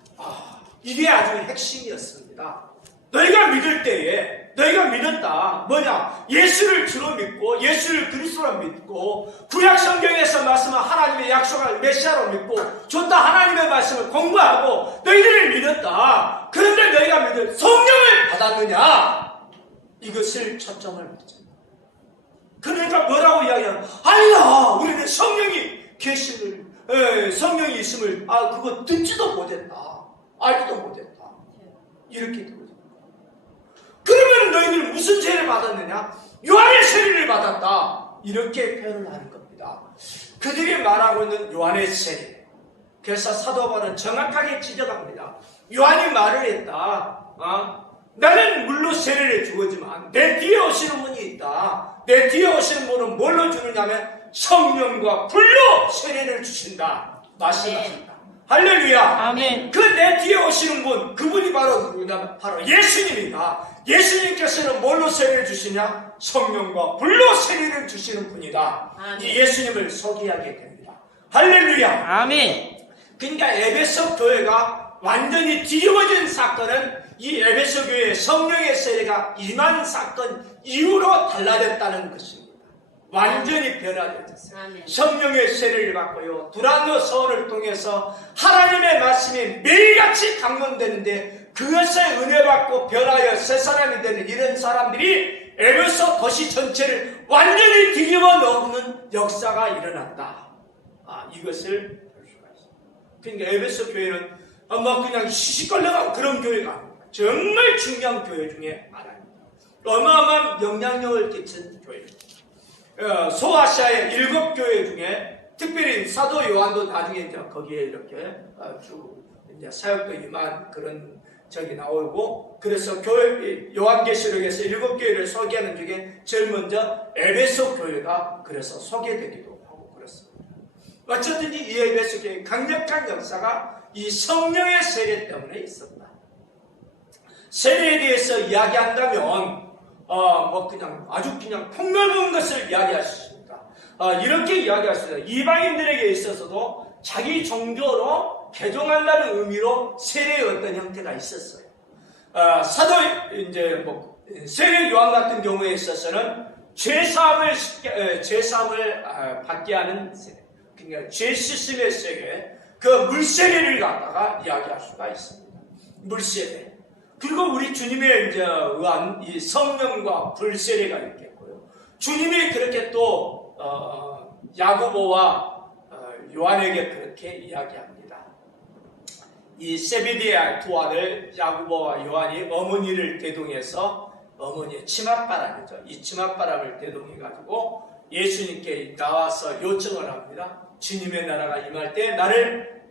이게 아주 핵심이었습니다. 너희가 믿을 때에 너희가 믿었다. 뭐냐? 예수를 주로 믿고 예수를 그리스도로 믿고 구약 성경에서 말씀한 하나님의 약속을 메시아로 믿고 좋다 하나님의 말씀을 공부하고 너희들을 믿었다. 그런데 너희가 믿을 성령을 받았느냐? 이것을 초점을 맞춥니다. 그러니까 뭐라고 이야기하냐? 아니다. 우리는 성령이 계심을 성령이 있음을 그거 듣지도 못했다. 알지도 못했다. 이렇게 되거든요. 그러면 너희들 무슨 세례를 받았느냐? 요한의 세례를 받았다. 이렇게 표현을 하는 겁니다. 그들이 말하고 있는 요한의 세례. 그래서 사도 바울은 정확하게 지적합니다. 요한이 말을 했다. 나는 물로 세례를 주었지만 내 뒤에 오시는 분이 있다. 내 뒤에 오시는 분은 뭘로 주느냐면 성령과 불로 세례를 주신다. 말씀하신다. 할렐루야. 아멘. 그 내 뒤에 오시는 분, 그분이 바로 누구냐면 바로 예수님이다. 예수님께서는 뭘로 세례를 주시냐? 성령과 불로 세례를 주시는 분이다. 아멘. 이 예수님을 소개하게 됩니다. 할렐루야. 아멘. 그러니까 에베소 교회가 완전히 뒤집어진 사건은 이 에베소 교회의 성령의 세례가 임한 사건 이후로 달라졌다는 것입니다. 완전히 변화되었어요. 아멘. 성령의 세례를 받고요. 두란노 서원을 통해서 하나님의 말씀이 매일같이 강론되는데 그것을 은혜 받고 변하여 새 사람이 되는 이런 사람들이 에베소 도시 전체를 완전히 뒤집어 놓는 역사가 일어났다. 이것을 볼 수가 있습니다. 그러니까 에베소 교회는 그냥 시시껄렁한 그런 교회가 아닙니다. 정말 중요한 교회 중에 하나입니다. 어마어마한 영향력을 끼친 교회입니다. 소아시아의 7교회 중에 특별히 사도 요한도 나중에 이제 거기에 이렇게 쭉 이제 사역도 임한 그런 적이 나오고, 그래서 교회 요한계시록에서 7교회를 소개하는 중에 제일 먼저 에베소 교회가 그래서 소개되기도 하고 그렇습니다. 어쨌든지 이 에베소 교회의 강력한 역사가 이 성령의 세례 때문에 있었다. 세례에 대해서 이야기한다면 그냥 아주 그냥 폭넓은 것을 이야기할 수 있습니다. 이렇게 이야기할 수 있습니다. 이방인들에게 있어서도 자기 종교로 개종한다는 의미로 세례의 어떤 형태가 있었어요. 사도 세례 요한 같은 경우에 있어서는 죄사함을 받게 하는 세례, 그러니까 죄 씻음의 세례, 그 물세례를 갖다가 이야기할 수가 있습니다. 물세례. 그리고 우리 주님의 이제 의한 이 성령과 불세례가 있겠고요. 주님이 그렇게 또 야고보와 요한에게 그렇게 이야기합니다. 이 세베대의 두 아들 야고보와 요한이 어머니를 대동해서 어머니의 치맛바람이죠. 이 치맛바람을 대동해가지고 예수님께 나와서 요청을 합니다. 주님의 나라가 임할 때 나를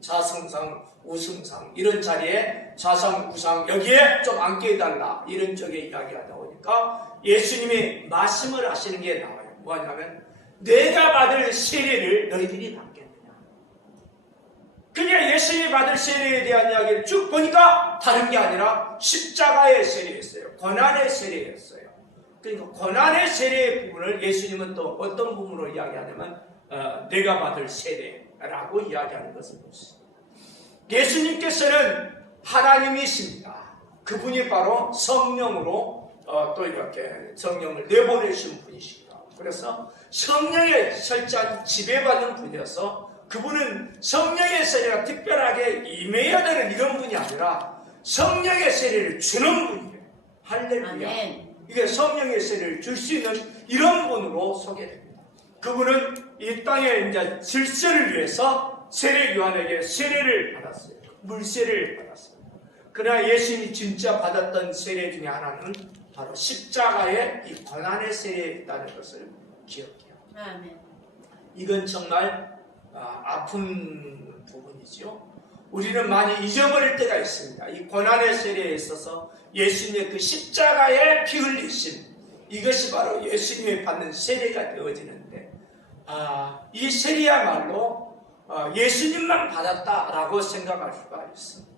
자승상, 우승상 이런 자리에 좌상, 우상 여기에 좀 앉게 해달라 이런 쪽에 이야기하다 보니까 예수님이 말씀을 하시는 게 나와요. 뭐냐면 내가 받을 세례를 너희들이 받겠느냐. 그냥 예수님이 받을 세례에 대한 이야기를 쭉 보니까 다른 게 아니라 십자가의 세례였어요. 고난의 세례였어요. 그러니까 고난의 세례의 부분을 예수님은 또 어떤 부분으로 이야기하냐면 내가 받을 세례라고 이야기하는 것을 보십니다. 예수님께서는 하나님이십니다. 그분이 바로 성령으로 또 이렇게 성령을 내보내신 분이십니다. 그래서 성령의 철저한 지배받는 분이어서 그분은 성령의 세례가 특별하게 임해야 되는 이런 분이 아니라 성령의 세례를 주는 분이에요. 할렐루야. 아멘. 이게 성령의 세례를 줄 수 있는 이런 분으로 소개됩니다. 그분은 이 땅에 이제 질서를 위해서 세례 요한에게 세례를 받았어요. 물세례를 받았어요. 그러나 예수님이 진짜 받았던 세례 중에 하나는 바로 십자가의 이 고난의 세례였다는 것을 기억해요. 아멘. 이건 정말 아픈 부분이죠. 우리는 많이 잊어버릴 때가 있습니다. 이 고난의 세례에 있어서 예수님의 그 십자가의 피 흘리심 이것이 바로 예수님이 받는 세례가 되어지는데 이 세례야말로 예수님만 받았다라고 생각할 수가 있습니다.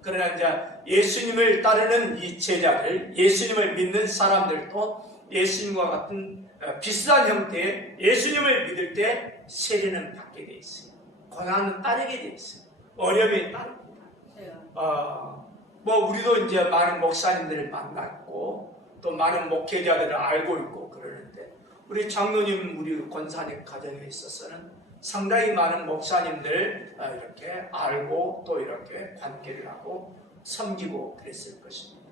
그러나 이제 예수님을 따르는 이 제자들, 예수님을 믿는 사람들도 예수님과 같은 비슷한 형태의 예수님을 믿을 때 세례는 받게 돼 있어요. 고난은 따르게 돼 있어요. 어려움이 따릅니다. 뭐 우리도 이제 많은 목사님들을 만났고 또 많은 목회자들을 알고 있고 그러는데 우리 장로님, 우리 권사님 가정에 있어서는 상당히 많은 목사님들 이렇게 알고 또 이렇게 관계를 하고 섬기고 그랬을 것입니다.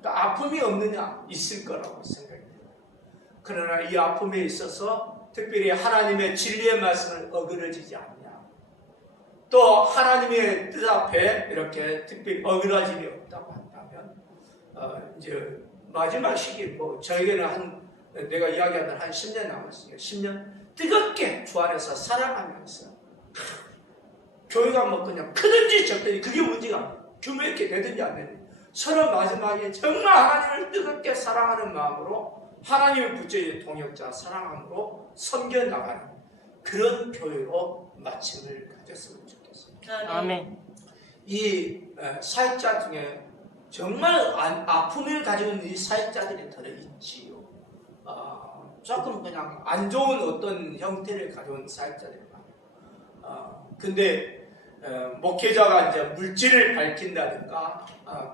그러니까 아픔이 없느냐? 있을 거라고 생각합니다. 그러나 이 아픔에 있어서 특별히 하나님의 진리의 말씀을 어그러지지 않냐. 또 하나님의 뜻 앞에 이렇게 특별히 어그러짐이 없다고 한다면 이제 마지막 시기 뭐 저에게는 내가 이야기하던 한 10년 남았으니까 10년 뜨겁게 주 안에서 살아가면서 교회가 뭐 그냥 크든지 적든지 그게 문제가 아니에요. 규모 있게 되든지 안 되든지 서로 마지막에 정말 하나님을 뜨겁게 사랑하는 마음으로 하나님을 붙잡은 동역자 사랑함으로 섬겨나가는 그런 교회로 마침을 가졌으면 좋겠습니다. 아멘. 이 사역자 중에 정말 아픔을 가지고 있는 이 사역자들이 들어있지요. 조금 그냥 안 좋은 어떤 형태를 가져온 사역자들이 많아요. 근데 목회자가 이제 물질을 밝힌다든가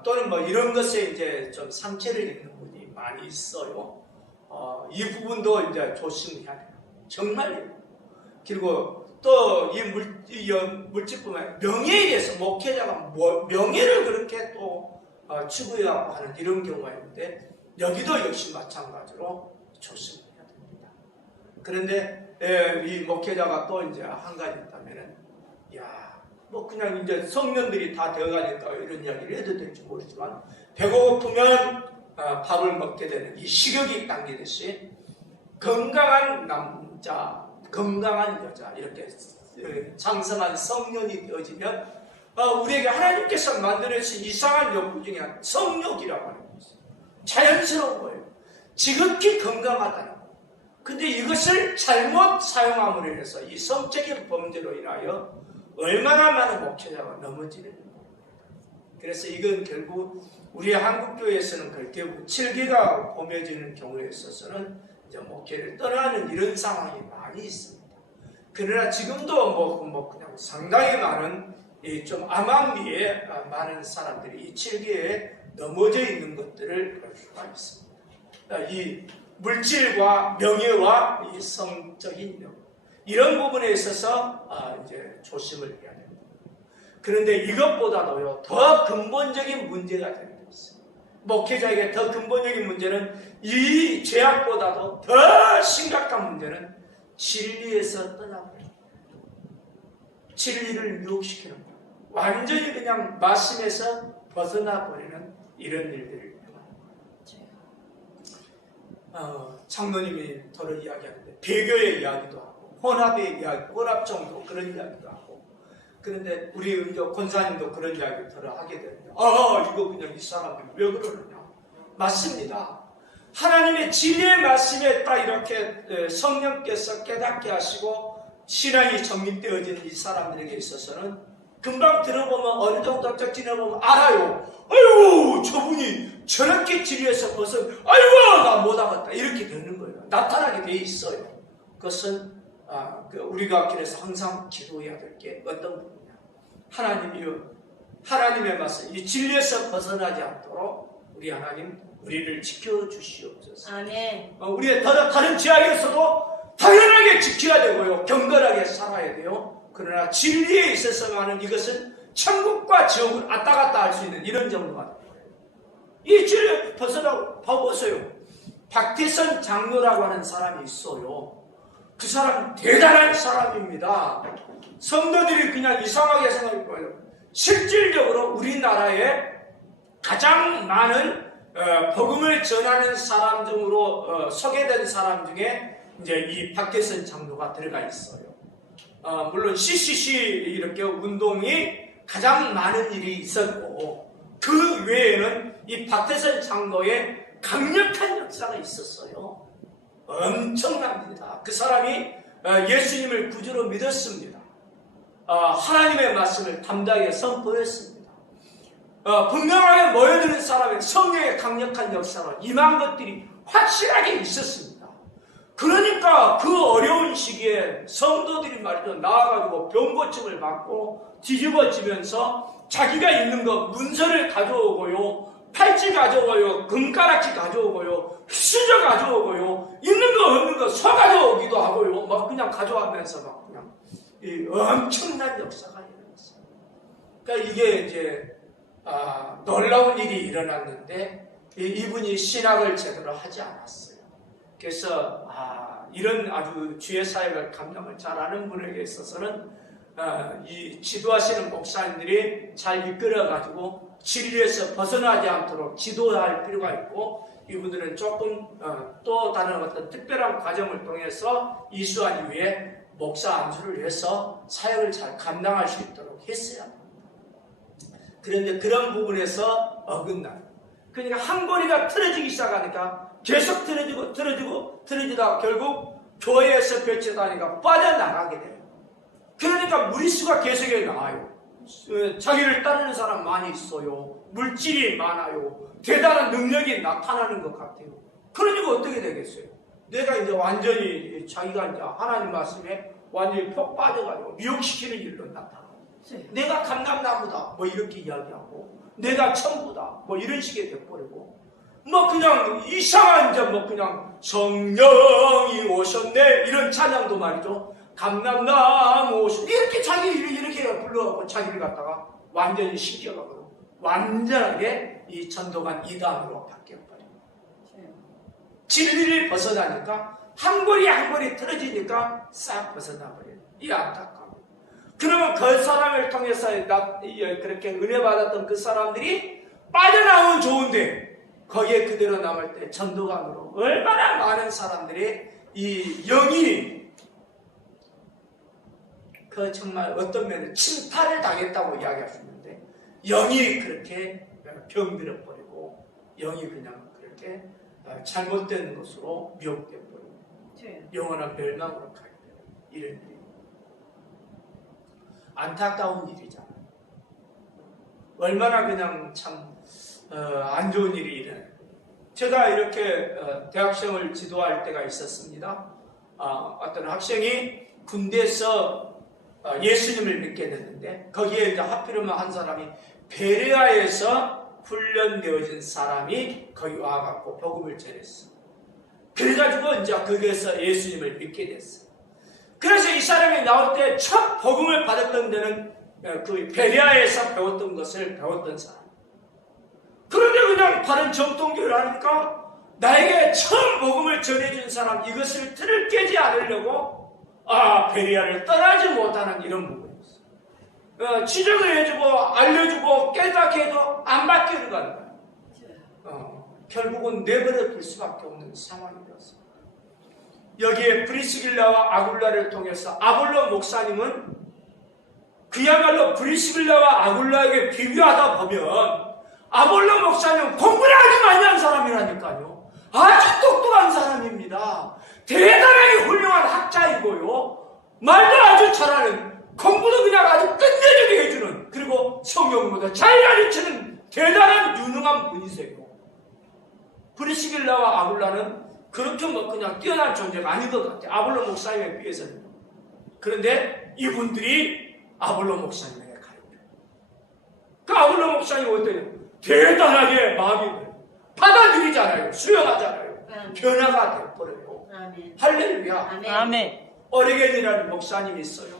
또는 뭐 이런 것에 이제 좀 상처를 입는 분이 많이 있어요. 이 부분도 이제 조심해야 돼요. 정말요. 그리고 또 이 물질뿐만 아니라 명예에 대해서 목회자가 명예를 그렇게 또 추구해야 하는 이런 경우가 있는데 여기도 역시 마찬가지로 조심해야 됩니다. 그런데 이 목회자가 또 이제 한 가지 있다면은 뭐 그냥 이제 성년들이 다 되어가니까 이런 이야기를 해도 될지 모르지만 배고프면 밥을 먹게 되는 이 식욕이 당기듯이 건강한 남자, 건강한 여자 이렇게 장성한 성년이 되어지면 우리에게 하나님께서 만들어주신 이상한 욕구 중에 한 성욕이라고 하는 것이죠. 자연스러운 거예요. 지극히 건강하다는 거예요. 근데 이것을 잘못 사용함으로 인해서 이 성적인 범죄로 인하여 얼마나 많은 목회자가 넘어지는 겁니다. 그래서 이건 결국 우리 한국교회에서는 그렇게 칠기가 봄해지는 경우에 있어서는 이제 목회를 떠나는 이런 상황이 많이 있습니다. 그러나 지금도 뭐 그냥 상당히 많은 좀 암암리에 많은 사람들이 이 칠기에 넘어져 있는 것들을 볼 수가 있습니다. 이 물질과 명예와 이 성적인 명 이런 부분에 있어서 이제 조심을 해야 됩니다. 그런데 이것보다도요 더 근본적인 문제가 되는 것이 목회자에게 더 근본적인 문제는 이 죄악보다도 더 심각한 문제는 진리에서 떠나버려. 진리를 유혹시키는 거예요. 완전히 그냥 말씀에서 벗어나 버리는 이런 일들을 장로님이 더러 이야기하는데 배교의 이야기도 하고 혼합의 이야기, 혼합 정도 그런 이야기도 하고 그런데 우리 권사님도 그런 이야기 더러 하게 되는데 이거 그냥 이 사람들이 왜 그러느냐 맞습니다. 하나님의 진리의 말씀에 딱 이렇게 성령께서 깨닫게 하시고 신앙이 정립되어지는 이 사람들에게 있어서는 금방 들어보면 어느 정도 지나보면 알아요. 아이고 저분이 저렇게 진리에서 벗어 아이고 나 못하겠다 이렇게 되는 거예요. 나타나게 돼 있어요. 그것은 우리가 그래서 항상 기도해야 될 게 어떤 부분이냐. 하나님의 말씀 이 진리에서 벗어나지 않도록 우리 하나님 우리를 지켜주시옵소서. 아멘. 우리의 다른 죄악에서도 당연하게 지켜야 되고요. 경건하게 살아야 돼요. 그러나 진리에 있어서만은 이것은 천국과 지옥을 왔다 갔다 할 수 있는 이런 정도가 돼요. 이 진리에 벗어나고 봐보세요. 박태선 장로라고 하는 사람이 있어요. 그 사람 대단한 사람입니다. 성도들이 그냥 이상하게 생각할 거예요. 실질적으로 우리나라에 가장 많은 복음을 전하는 사람 중으로 소개된 사람 중에 이제 이 박태선 장로가 들어가 있어요. 물론 CCC 이렇게 운동이 가장 많은 일이 있었고 그 외에는 이 박태선 장로의 강력한 역사가 있었어요. 엄청납니다. 그 사람이 예수님을 구주로 믿었습니다. 하나님의 말씀을 담대하게 선포했습니다. 분명하게 모여드는 사람의 성령의 강력한 역사가 임한 것들이 확실하게 있었습니다. 그러니까 그 어려운 시기에 성도들이 말이죠 나와가지고 병고침을 받고 뒤집어지면서 자기가 있는 거 문서를 가져오고요, 팔찌 가져오고요, 금가락지 가져오고요, 수저 가져오고요, 있는 거 없는 거 서 가져오기도 하고요, 막 그냥 가져가면서 막 그냥 이 엄청난 역사가 일어났어요. 그러니까 이게 이제 놀라운 일이 일어났는데 이분이 신학을 제대로 하지 않았어요. 그래서 이런 아주 주의 사역을 감당을 잘하는 분에게 있어서는 이 지도하시는 목사님들이 잘 이끌어가지고 진리에서 벗어나지 않도록 지도할 필요가 있고 이분들은 조금 또 다른 어떤 특별한 과정을 통해서 이수한 이후에 목사 안수를 해서 사역을 잘 감당할 수 있도록 했어야 합니다. 그런데 그런 부분에서 어긋나요. 그러니까 한 고리가 틀어지기 시작하니까 계속 틀어지다가 결국 교회에서 배치다니까 빠져나가게 돼요. 그러니까 무리수가 계속 나와요. 자기를 따르는 사람 많이 있어요. 물질이 많아요. 대단한 능력이 나타나는 것 같아요. 그러니까 어떻게 되겠어요? 내가 이제 완전히 자기가 이제 하나님 말씀에 완전히 푹 빠져가지고 미혹시키는 일로 나타나요. 내가 감람나무다 뭐 이렇게 이야기하고 내가 천부다 뭐 이런 식의 돼버리고 뭐 그냥 이상한 이제 뭐 그냥 성령이 오셨네 이런 찬양도 말이죠. 감람나무 오셨네 이렇게 자기를 이렇게 불러갖고 자기를 갖다가 완전히 시켜가고 완전하게 이 전도관 이단으로 바뀌어버려요. 진리를 벗어나니까 한 고리 한 고리 틀어지니까 싹 벗어나버려요. 이 안타까움. 그러면 그 사람을 통해서 그렇게 은혜 받았던 그 사람들이 빠져나오면 좋은데 거기에 그대로 남을 때 전도관으로 얼마나 많은 사람들이 이 영이 그 정말 어떤 면에 침탈을 당했다고 이야기할 수 있는데 영이 그렇게 병들어 버리고 영이 그냥 그렇게 잘못된 것으로 미혹돼 버리고 영원한 멸망으로 가게 되는 이런 일이 안타까운 일이잖아요. 얼마나 그냥 참 안 좋은 일이 일어나요. 제가 이렇게 대학생을 지도할 때가 있었습니다. 어떤 학생이 군대에서 예수님을 믿게 됐는데 거기에 이제 하필이면 한 사람이 베레아에서 훈련되어진 사람이 거기 와갖고 복음을 전했어. 그래가지고 이제 거기에서 예수님을 믿게 됐어. 그래서 이 사람이 나올 때 첫 복음을 받았던 데는 그 베레아에서 배웠던 것을 배웠던 사람. 그런데 그냥 바른 정통교를 하니까 나에게 처음 복음을 전해준 사람 이것을 틀을 깨지 않으려고 베리아를 떠나지 못하는 이런 부분이었어요. 지적을 해주고 알려주고 깨닫게 해도 안 바뀌는 거야. 결국은 내버려 둘 수밖에 없는 상황이 되었어요. 여기에 브리스길라와 아굴라를 통해서 아볼로 목사님은 그야말로 브리스길라와 아굴라에게 비교하다 보면 아볼로 목사님은 공부를 아주 많이 한 사람이라니까요. 아주 똑똑한 사람입니다. 대단하게 훌륭한 학자이고요. 말도 아주 잘하는, 공부도 그냥 아주 끝내주게 해주는, 그리고 성경보다 잘 가르치는 대단한 유능한 분이세요. 브리스길라와 아굴라는 그렇게 그냥 뛰어난 존재가 아닌 것 같아요. 아볼로 목사님에 비해서는. 그런데 이분들이 아볼로 목사님에게 가르쳐요. 그 아볼로 목사님이 어때요? 대단하게 마음이 받아들이잖아요. 수용하잖아요. 변화가 되어버려요. 아멘. 할렐루야. 아멘. 아멘. 어리겐이라는 목사님이 있어요.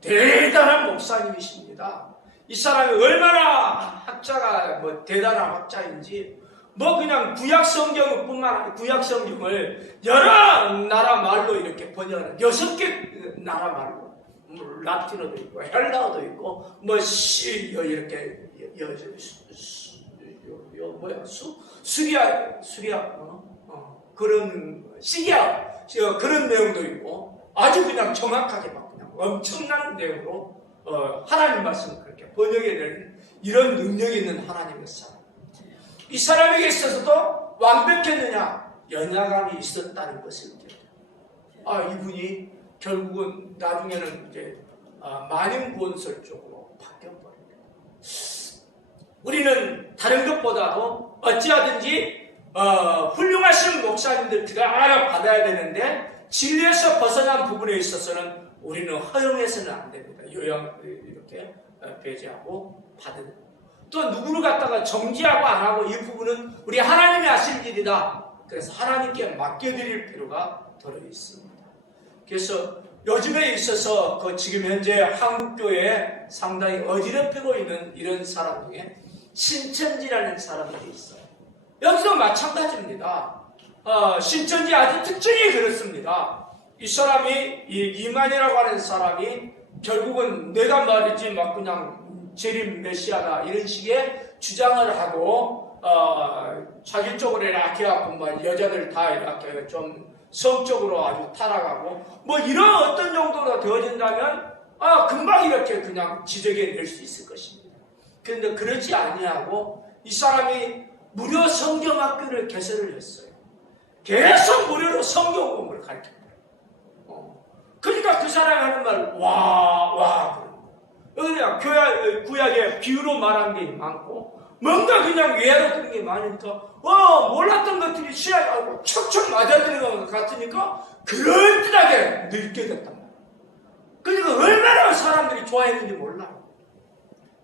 대단한 목사님이십니다. 이 사람이 얼마나 학자가 대단한 학자인지 그냥 구약 성경뿐만 아니라 구약 성경을 여러 나라 말로 이렇게 번역하는 6개 나라 말로 라틴어도 있고 헬라어도 있고 이렇게 수리아 그런 시리아 그런 내용도 있고 아주 그냥 정확하게 그냥 엄청난 내용으로 하나님 말씀을 그렇게 번역해내는 이런 능력이 있는 하나님의 사람. 이 사람에게 있어서도 완벽했느냐? 연약함이 있었다는 것을 이분이 결국은 나중에는 이제 만인구원설 쪽으로 바뀌어버립니다. 우리는 다른 것보다도 어찌하든지 훌륭하신 목사님들 받아야 되는데 진리에서 벗어난 부분에 있어서는 우리는 허용해서는 안 됩니다. 요양 이렇게 배제하고 받는. 또 누구를 갖다가 정지하고 안 하고 이 부분은 우리 하나님이 하실 일이다. 그래서 하나님께 맡겨드릴 필요가 들어있습니다. 그래서 요즘에 있어서 지금 현재 한국교회에 상당히 어지럽히고 있는 이런 사람 중에 신천지라는 사람들이 있어요. 여기서 마찬가지입니다. 신천지 아주 특징이 그렇습니다. 이 사람이 이만이라고 하는 사람이 결국은 내가 말이지 그냥 재림 메시아다 이런 식의 주장을 하고 자기 쪽으로 이렇게 하고 여자들 다 이렇게 좀 성적으로 아주 타락하고 이런 어떤 정도로 되어진다면 금방 이렇게 그냥 지적해 낼 수 있을 것입니다. 그런데 그렇지 아니하고 이 사람이 무료 성경학교를 개설을 했어요. 계속 무료로 성경 공부를 가르쳐요. 그러니까 그 사람이 하는 말 와 그냥 구약에 비유로 말한 게 많고 뭔가 그냥 외야로 드는 게 많으니까 몰랐던 것들이 시야하고 척척 맞아들는 것 같으니까 그럴듯하게 늙게 됐단 말이에요. 그러니까 얼마나 사람들이 좋아했는지 몰라요.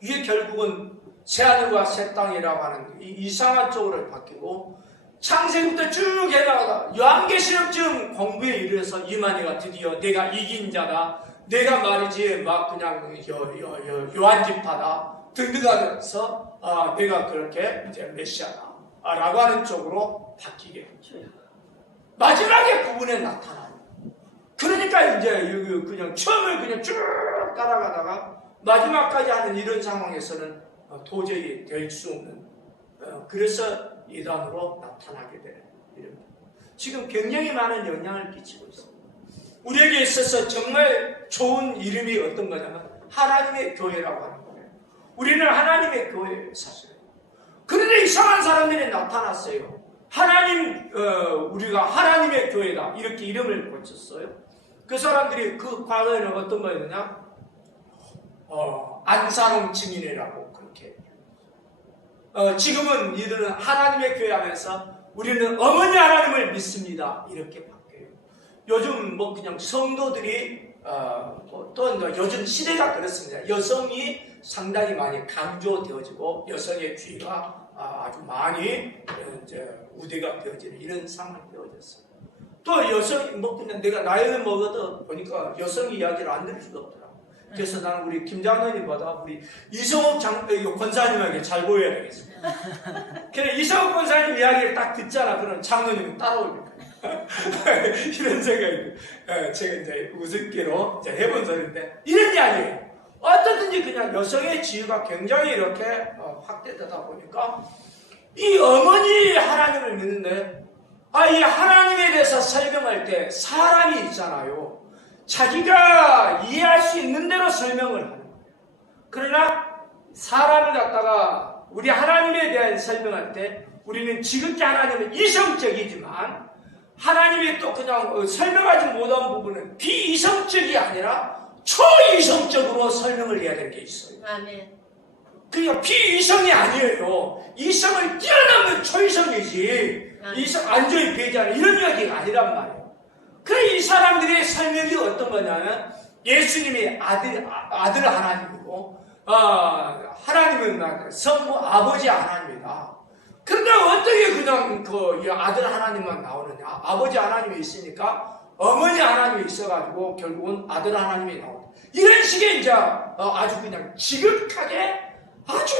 이게 결국은 새하늘과 새 땅이라고 하는 이 이상한 쪽으로 바뀌고 창세기부터 쭉 해나가다 요한계시록쯤 공부에 이르러서 이만희가 드디어 내가 이긴 자다. 내가 말이지 그냥 요한지파다 등등하면서 내가 그렇게 이제 메시아다 라고 하는 쪽으로 바뀌게 되죠. 마지막에 부분에 나타나요. 그러니까 이제 그냥 처음을 그냥 쭉 따라가다가 마지막까지 하는 이런 상황에서는 도저히 될 수 없는 그래서 이단으로 나타나게 되는 이런 지금 굉장히 많은 영향을 끼치고 있습니다. 우리에게 있어서 정말 좋은 이름이 어떤 거냐면 하나님의 교회라고 하는 거예요. 우리는 하나님의 교회예요, 사실. 그런데 이상한 사람들이 나타났어요. 우리가 하나님의 교회다 이렇게 이름을 붙였어요. 그 사람들이 그 과거에는 어떤 거였느냐? 안산홍 증인이라고 그렇게. 지금은 이들은 하나님의 교회 하면서 우리는 어머니 하나님을 믿습니다 이렇게 바뀌어요. 요즘 그냥 성도들이 또 요즘 시대가 그렇습니다. 여성이 상당히 많이 강조되어지고 여성의 귀가 아주 많이 이제 우대가 되어지는 이런 상황이 되어졌어요. 또 여성이 그냥 내가 나이를 먹어도 보니까 여성 이야기를 안 들을 수가 없더라고. 그래서 나는 우리 김장로님보다 우리 이성욱 권사님에게 잘 보여야 되겠어. 그래 이성욱 권사님 이야기를 딱 듣잖아. 그럼 장로님은 따라오니까. 이런 생각이 제가 이제 우습게로 이제 해본 소리인데 이런 이야기예요. 어떻든지 그냥 여성의 지위가 굉장히 이렇게 확대되다 보니까 이 어머니 하나님을 믿는데 이 하나님에 대해서 설명할 때 사람이 있잖아요. 자기가 이해할 수 있는 대로 설명을 하는 거예요. 그러나 사람을 갖다가 우리 하나님에 대한 설명할 때 우리는 지극히 하나님은 이성적이지만 하나님이 또 그냥 설명하지 못한 부분은 비이성적이 아니라 초이성적으로 설명을 해야 되는 게 있어요. 아멘. 그러니까 비이성이 아니에요. 이성을 뛰어넘는 초이성이지. 이성 완전히 배제하는 이런 이야기가 아니란 말이에요. 그래 이 사람들의 설명이 어떤 거냐면 예수님이 아들 하나님이고 하나님은 성부 아버지 하나님이다. 그런데 어떻게 그냥 그 아들 하나님만 나오느냐? 아버지 하나님이 있으니까 어머니 하나님이 있어가지고 결국은 아들 하나님이 나온다. 이런 식의 이제 아주 그냥 지극하게 아주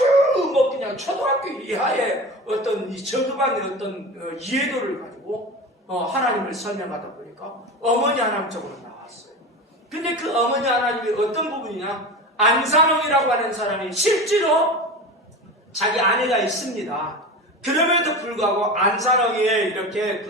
뭐 그냥 초등학교 이하의 어떤 이 저급한 어떤 이해도를 가지고 하나님을 설명하다 보니까 어머니 하나님 쪽으로 나왔어요. 근데 그 어머니 하나님이 어떤 부분이냐? 안산홍이라고 하는 사람이 실제로 자기 아내가 있습니다. 그럼에도 불구하고 안산홍이에 이렇게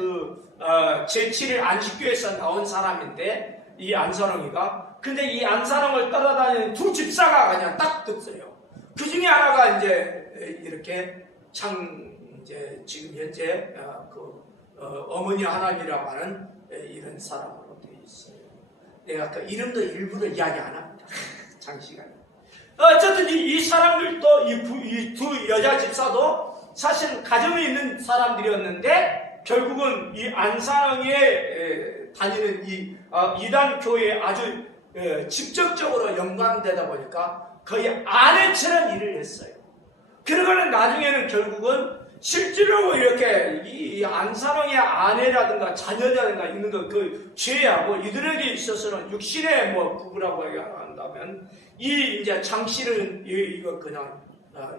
제7일 안식교에서 나온 사람인데 이 안산홍이가 근데 이 안산홍을 따라다니는 두 집사가 그냥 딱 떴어요. 그 중에 하나가 이제 이렇게 이제 지금 현재 어머니 하나님이라고 하는 이런 사람으로 되어 있어요. 내가 그 이름도 일부러 이야기 안 합니다. 장시간에. 어쨌든 이 사람들도 이 두 여자 집사도 사실 가정이 있는 사람들이었는데 결국은 이 안산에 다니는 이 이단 교회에 아주 직접적으로 연관되다 보니까 거의 아내처럼 일을 했어요. 그러고는 나중에는 결국은 실제로 이렇게 이 안산홍의 아내라든가 자녀라든가 있는 그 죄하고 이들에게 있어서는 육신의 뭐 부부라고 한다면 이 이제 장 씨는 이거 그냥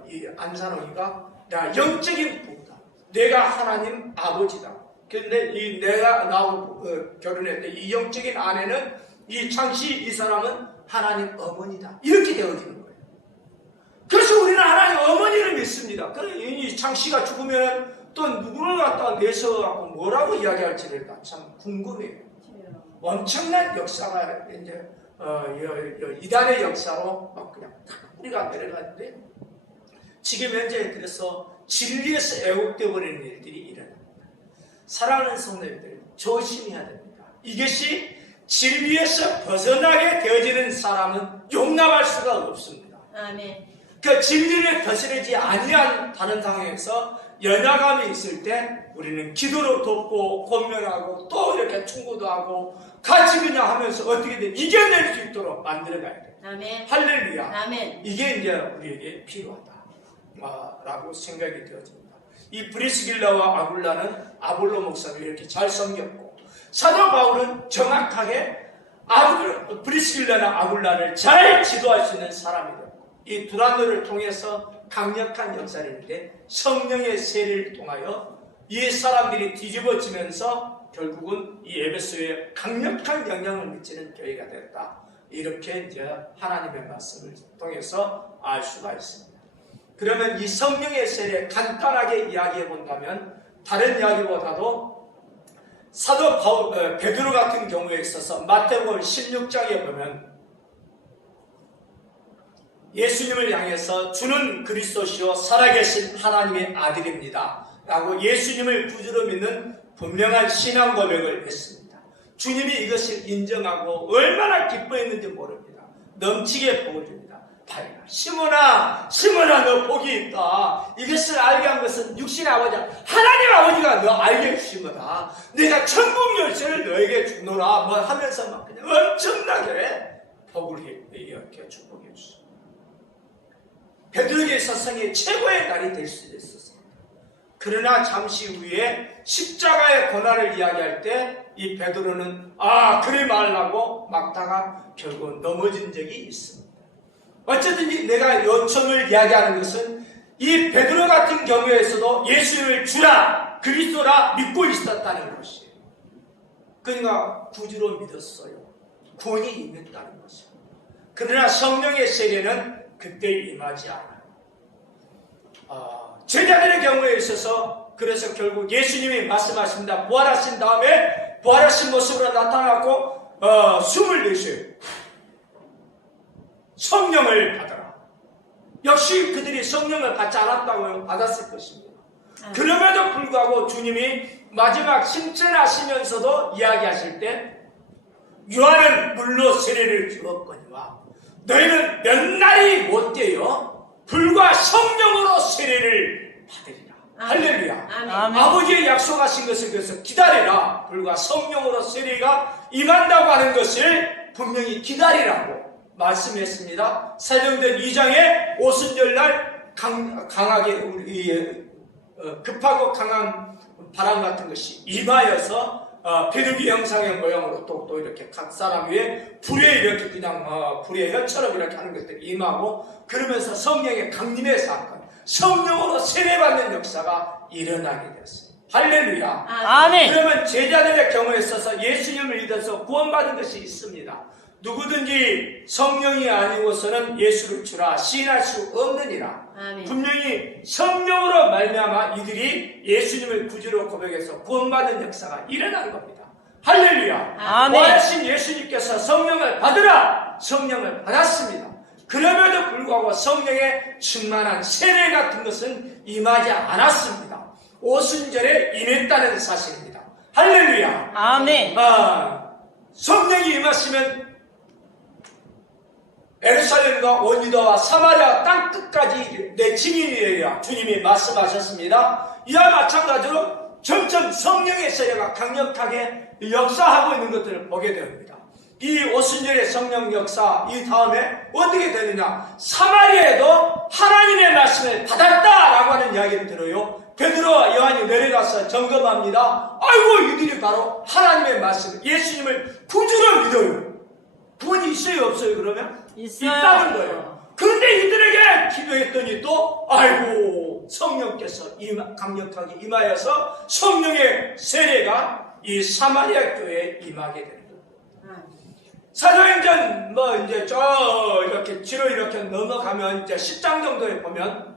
이 안산홍이가 영적인 부부다. 내가 하나님 아버지다. 그런데 이 내가 나하고 결혼했던 이 영적인 아내는 이 장씨 이 사람은 하나님 어머니다. 이렇게 되어지는 거예요. 그래서 우리는 하나님 어머니를 믿습니다. 그래 이 장씨가 죽으면 또 누구를 갖다가 내서 뭐라고 이야기할지를 참 궁금해요. 엄청난 역사가 이제 이단의 역사로 막 그냥 탁 뿌리가 내려가는데 지금 현재 그래서 진리에서 애국되어 버리는 일들이 일어납니다. 사랑하는 성도님들 조심해야 됩니다. 이것이 진리에서 벗어나게 되어지는 사람은 용납할 수가 없습니다. 아멘. 그 진리를 벗어나지 아니한 다른 상황에서 연약함이 있을 때 우리는 기도로 돕고 권면하고 또 이렇게 충고도 하고 같이 그냥 하면서 어떻게든 이겨낼 수 있도록 만들어가야 돼요. 아멘. 할렐루야. 아멘. 이게 이제 우리에게 필요하다. 라고 생각이 되어집니다. 이 브리스길라와 아굴라는 아볼로 목사를 이렇게 잘 섬겼고 사도 바울은 정확하게 브리스길라나 아굴라를 잘 지도할 수 있는 사람이 되었고 이 두란노를 통해서 강력한 역사인데 성령의 세례를 통하여 이 사람들이 뒤집어지면서 결국은 이 에베소에 강력한 영향을 미치는 교회가 됐다. 이렇게 이제 하나님의 말씀을 통해서 알 수가 있습니다. 그러면 이 성령의 세례 간단하게 이야기해 본다면 다른 이야기보다도 사도 베드로 같은 경우에 있어서 마태복음 16장에 보면 예수님을 향해서 주는 그리스도시요 살아계신 하나님의 아들입니다 라고 예수님을 구주로 믿는 분명한 신앙 고백을 했습니다. 주님이 이것을 인정하고 얼마나 기뻐했는지 모릅니다. 넘치게 복을 줍니다. 시몬아 너 복이 있다. 이것을 알게 한 것은 육신의 아버지 하나님 아버지가 너 알게 해주신 거다. 내가 천국 열쇠를 너에게 주노라 뭐 하면서 막 그냥 엄청나게 복을 이렇게 축복해 주셨습니다. 베드로에게 사상의 최고의 날이 될 수 있었습니다. 그러나 잠시 후에 십자가의 고난을 이야기할 때 이 베드로는 그리 말라고 막다가 결국 넘어진 적이 있습니다. 어쨌든지 내가 요점을 이야기하는 것은 이 베드로 같은 경우에서도 예수를 주라 그리스도라 믿고 있었다는 것이에요. 그러니까 구주로 믿었어요. 구원이 임했다는 것이에요. 그러나 성령의 세례는 그때 임하지 않아요. 제자들의 경우에 있어서 그래서 결국 예수님이 말씀하십니다. 부활하신 다음에 부활하신 모습으로 나타나고 숨을 내쉬어요. 성령을 받아라. 역시 그들이 성령을 받지 않았다고요. 받았을 것입니다. 그럼에도 불구하고 주님이 마지막 승천하시면서도 이야기하실 때 요한은 물로 세례를 주었거니와 너희는 몇 날이 못되어 불과 성령으로 세례를 받으리라. 할렐루야. 아멘. 아버지의 약속하신 것을 그래서 기다리라. 불과 성령으로 세례가 임한다고 하는 것을 분명히 기다리라고 말씀했습니다. 사도행전 2장에 오순절날 강하게 급하고 강한 바람 같은 것이 임하여서 비둘기 형상의 모양으로 또 이렇게 각 사람 위에 불에 이렇게 그냥 불의 혀처럼 이렇게 하는 것들이 임하고 그러면서 성령의 강림의 사건, 성령으로 세례받는 역사가 일어나게 됐어요. 할렐루야. 아멘. 그러면 제자들의 경우에 있어서 예수님을 믿어서 구원받은 것이 있습니다. 누구든지 성령이 아니고서는 예수를 주라 시인할 수 없느니라. 아멘. 분명히 성령으로 말미암아 이들이 예수님을 구주로 고백해서 구원받은 역사가 일어난 겁니다. 할렐루야. 아멘. 부활하신 예수님께서 성령을 받으라. 성령을 받았습니다. 그럼에도 불구하고 성령의 충만한 세례 같은 것은 임하지 않았습니다. 오순절에 임했다는 사실입니다. 할렐루야. 아멘. 성령이 임하시면 예루살렘과 온 유다와 사마리아 땅 끝까지 내 증인이래야 주님이 말씀하셨습니다. 이와 마찬가지로 점점 성령의 세례가 강력하게 역사하고 있는 것들을 보게 됩니다. 이 오순절의 성령 역사 이 다음에 어떻게 되느냐, 사마리아에도 하나님의 말씀을 받았다라고 하는 이야기를 들어요. 베드로와 요한이 내려가서 점검합니다. 아이고 이들이 바로 하나님의 말씀 예수님을 구주로 믿어요. 구원이 있어요 없어요? 그러면 있어요. 있다는 거예요. 그런데 이들에게 기도했더니 또 아이고 성령께서 강력하게 임하여서 성령의 세례가 이 사마리아 교회에 임하게 됩니다. 사도행전 이제 이렇게 뒤로 이렇게 넘어가면 이제 10장 정도에 보면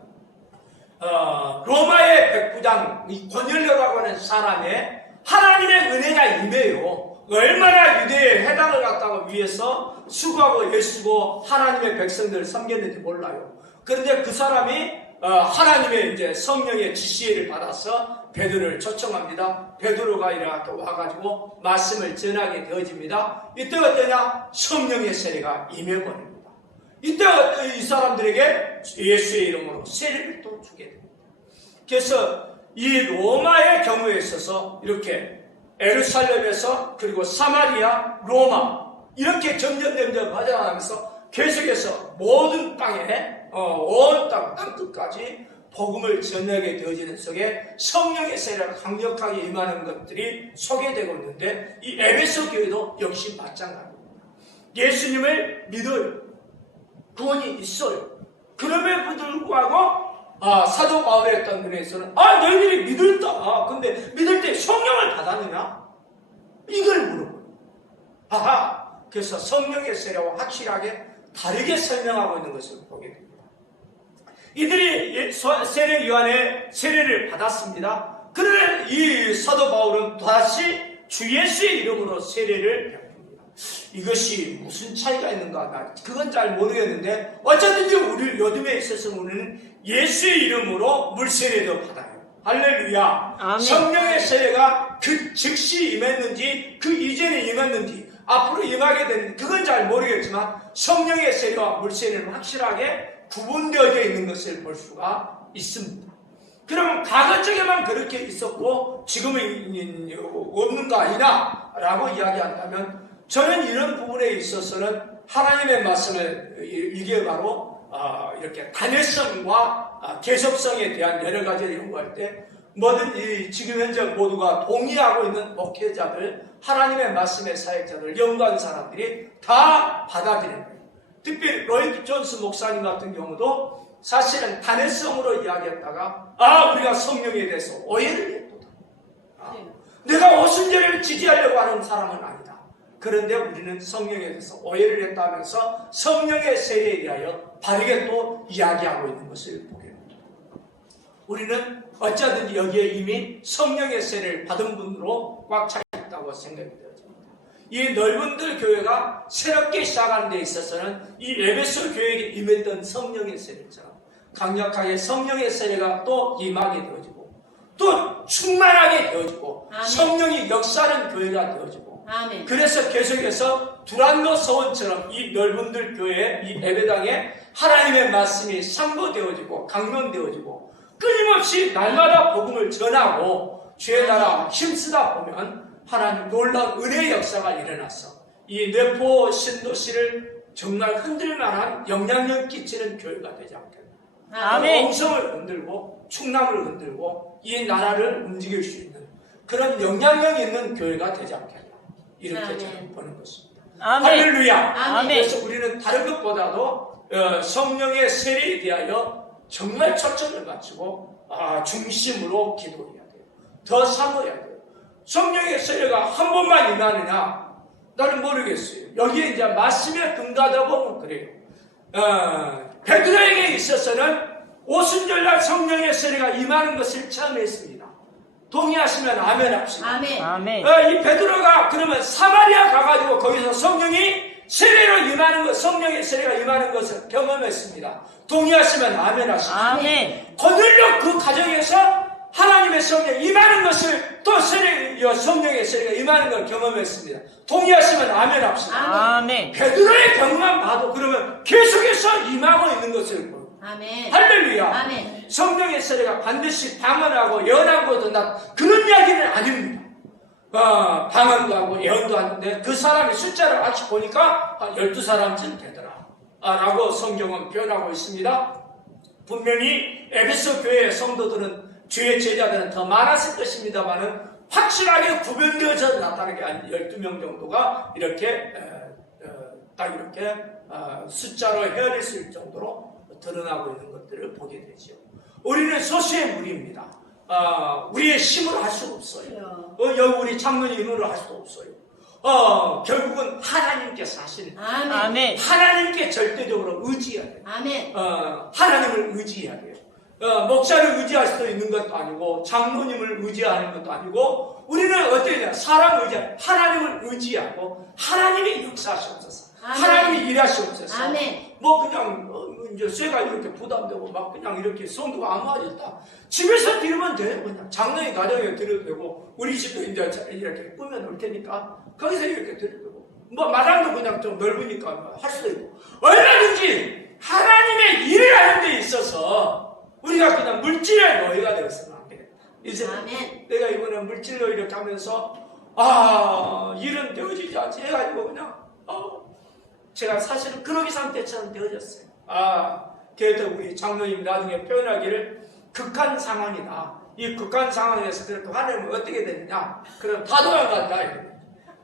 로마의 백부장 이 고넬료라고 하는 사람의 하나님의 은혜가 임해요. 얼마나 유대의 해당을 갖다가 위해서 수고하고 애쓰고 하나님의 백성들을 섬겼는지 몰라요. 그런데 그 사람이 하나님의 이제 성령의 지시를 받아서 베드로를 초청합니다. 베드로가 이렇게 와가지고 말씀을 전하게 되어집니다. 이때 어떠냐? 성령의 세례가 임해버립니다. 이때 이 사람들에게 예수의 이름으로 세례를 또 주게 됩니다. 그래서 이 로마의 경우에 있어서 이렇게 예루살렘에서 그리고 사마리아, 로마 이렇게 점점 퍼져나가면서 계속해서 모든 땅에 온 땅 끝까지 복음을 전하게 되어지는 속에 성령의 세례가 강력하게 임하는 것들이 소개되고 있는데 이 에베소 교회도 역시 마찬가지입니다. 예수님을 믿어요. 구원이 있어요. 그럼에도 불구하고 사도 바울의 어떤 분에서는 너희들이 믿었다. 근데 믿을 때 성령을 받았느냐? 이걸 물어보요. 그래서 성령의 세례와 확실하게 다르게 설명하고 있는 것을 보게 됩니다. 이들이 세례 요한의 세례를 받았습니다. 그러나 이 사도 바울은 다시 주 예수의 이름으로 세례를 베풉니다. 이것이 무슨 차이가 있는가? 그건 잘 모르겠는데 어쨌든지 우리 요즘에 있어서 우리는 예수의 이름으로 물세례도 받아요. 할렐루야. 아멘. 성령의 세례가 그 즉시 임했는지 그 이전에 임했는지 앞으로 임하게 되는지 그건 잘 모르겠지만 성령의 세례와 물세례는 확실하게 구분되어져 있는 것을 볼 수가 있습니다. 그러면 과거 쪽에만 그렇게 있었고 지금은 없는 거 아니냐 라고 이야기한다면 저는 이런 부분에 있어서는 하나님의 말씀을 이게 바로 이렇게 단회성과 계속성에 대한 여러 가지를 연구할 때 뭐든지 지금 현재 모두가 동의하고 있는 목회자들, 하나님의 말씀의 사역자들, 연구한 사람들이 다 받아들이는 거예요. 특별히 로이드 존스 목사님 같은 경우도 사실은 단회성으로 이야기했다가 우리가 성령에 대해서 오해를 했다. 내가 오순절을 지지하려고 하는 사람은 아니다. 그런데 우리는 성령에 대해서 오해를 했다면서 성령의 세례에 대하여 바르게 또 이야기하고 있는 것을 보게 됩니다. 우리는 어쩌든지 여기에 이미 성령의 세례를 받은 분으로 꽉 차 있다고 생각이 되어집니다. 이 넓은들 교회가 새롭게 시작하는 데 있어서는 이 에베소 교회에게 임했던 성령의 세례처럼 강력하게 성령의 세례가 또 임하게 되어지고 또 충만하게 되어지고 아멘. 성령이 역사하는 교회가 되어지고 아멘. 그래서 계속해서 두란노 서원처럼 이 넓은들 교회 이 예배당에 하나님의 말씀이 상고되어지고 강론되어지고 끊임없이 날마다 복음을 전하고 주의 나라 힘쓰다 보면 하나님 놀라운 은혜의 역사가 일어나서 이 뇌포 신도시를 정말 흔들만한 영향력 끼치는 교회가 되지 않겠나. 아멘. 홍성을 흔들고 충남을 흔들고 이 나라를 움직일 수 있는 그런 영향력 있는 교회가 되지 않겠나. 이렇게 아멘. 저는 보는 것입니다. 아멘. 할렐루야. 아멘. 그래서 우리는 다른 것보다도 성령의 세례에 대하여 정말 초점을 맞추고 중심으로 기도해야 돼요. 더 사모해야 돼요. 성령의 세례가 한 번만 임하느냐? 나는 모르겠어요. 여기에 이제 말씀에 근거하다 보면 그래요. 베드로에게 있어서는 오순절날 성령의 세례가 임하는 것을 처음 했습니다. 동의하시면 아멘 합시다. 아멘. 아멘. 이 베드로가 그러면 사마리아 가가지고 거기서 성령이 세례로 임하는 것, 성령의 세례가 임하는 것을 경험했습니다. 동의하시면 아멘 합시다. 아멘. 거들려 그 가정에서 하나님의 성령이 임하는 것을 또 성령의 세례가 임하는 걸 경험했습니다. 동의하시면 아멘 합시다. 아멘. 베드로의 경험만 봐도 그러면 계속해서 임하고 있는 것을 보여요. 아멘. 할렐루야. 아멘. 성령의 세례가 반드시 방언하고 예언하고 된다. 그런 이야기는 아닙니다. 방언도 하고 예언도 하는데 그 사람의 숫자를 아직 보니까 한 12사람쯤 되더라. 라고 성경은 표현하고 있습니다. 분명히 에베소 교회의 성도들은 주의 제자들은 더 많았을 것입니다만은 확실하게 구별되어서 나타나는 게 한 12명 정도가 이렇게 딱 이렇게 숫자로 헤아릴 수 있을 정도로 드러나고 있는 것들을 보게 되죠. 우리는 소수의 무리입니다. 우리의 힘으로 할 수 없어요. 여기 우리 장로님 힘으로 할 수도 없어요. 결국은 하나님께서 하시는 아멘. 아멘. 하나님께 절대적으로 의지해야 돼요. 아멘. 하나님을 의지해야 돼요. 목사를 의지할 수도 있는 것도 아니고 장로님을 의지하는 것도 아니고 우리는 어떻게 해야 사람 하나님을 의지하고 하나님이 역사하시옵소서. 아멘. 하나님이 일하시옵소서. 아멘. 뭐 그냥 이제 쇠가 이렇게 부담되고 막 그냥 이렇게 성도가 안 맞았다. 집에서 드리면 돼요. 그냥 장로님 가정에 드려도 되고 우리 집도 이제 이렇게 꾸며 놓을 테니까 거기서 이렇게 드려도 되고 뭐 마당도 그냥 좀 넓으니까 할 수도 있고 얼마든지 하나님의 일을 하는 데 있어서 우리가 그냥 물질의 노예가 되었으면 안 되겠다. 이제 아멘. 내가 이번에 물질로 이렇게 하면서 일은 되어지지 않지 해가지고 그냥 제가 사실은 그러기 상태처럼 되어졌어요. 그래도 우리 장로님 나중에 표현하기를 극한 상황이다. 이 극한 상황에서 그래도 하나님은 어떻게 되느냐? 그럼 다 도망간다.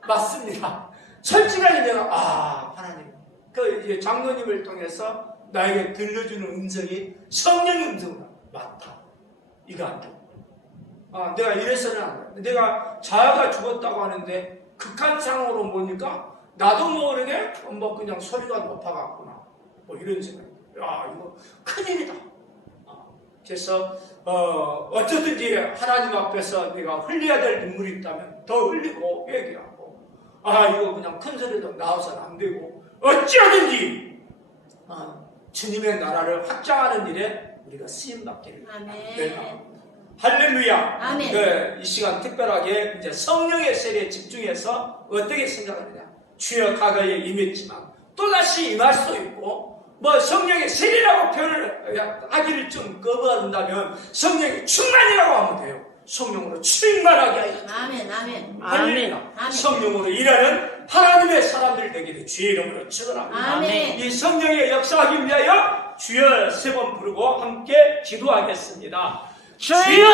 맞습니다. 솔직하게 내가 하나님 그 장로님을 통해서 나에게 들려주는 음성이 성령의 음성이다. 맞다. 이거 안 돼. 내가 이래서는 안 돼. 내가 자아가 죽었다고 하는데 극한 상황으로 보니까 나도 모르게 뭐 그냥 소리가 높아갔구나. 뭐 이런 생각. 이거 큰일이다. 그래서 어쩌든지 하나님 앞에서 내가 흘려야 될 눈물이 있다면 더 흘리고 회개하고 이거 그냥 큰 소리도 나와서는 안 되고 어찌하든지 주님의 나라를 확장하는 일에 우리가 쓰임받기를 아멘. 할렐루야. 아멘. 네, 이 시간 특별하게 이제 성령의 세례에 집중해서 어떻게 생각하느냐. 주여 과거에 임했지만 또다시 임할 수도 있고 뭐 성령의 세례라고 표현을 하기를 좀 거부한다면 성령의 충만이라고 하면 돼요. 성령으로 충만하게 하여 아멘. 아멘. 할렐루야. 아멘. 성령으로 일하는 하나님의 사람들 되기를 주의 이름으로 축원합니다. 아멘. 이 성령의 역사하기 위하여 주여 3번 부르고 함께 기도하겠습니다. 주여!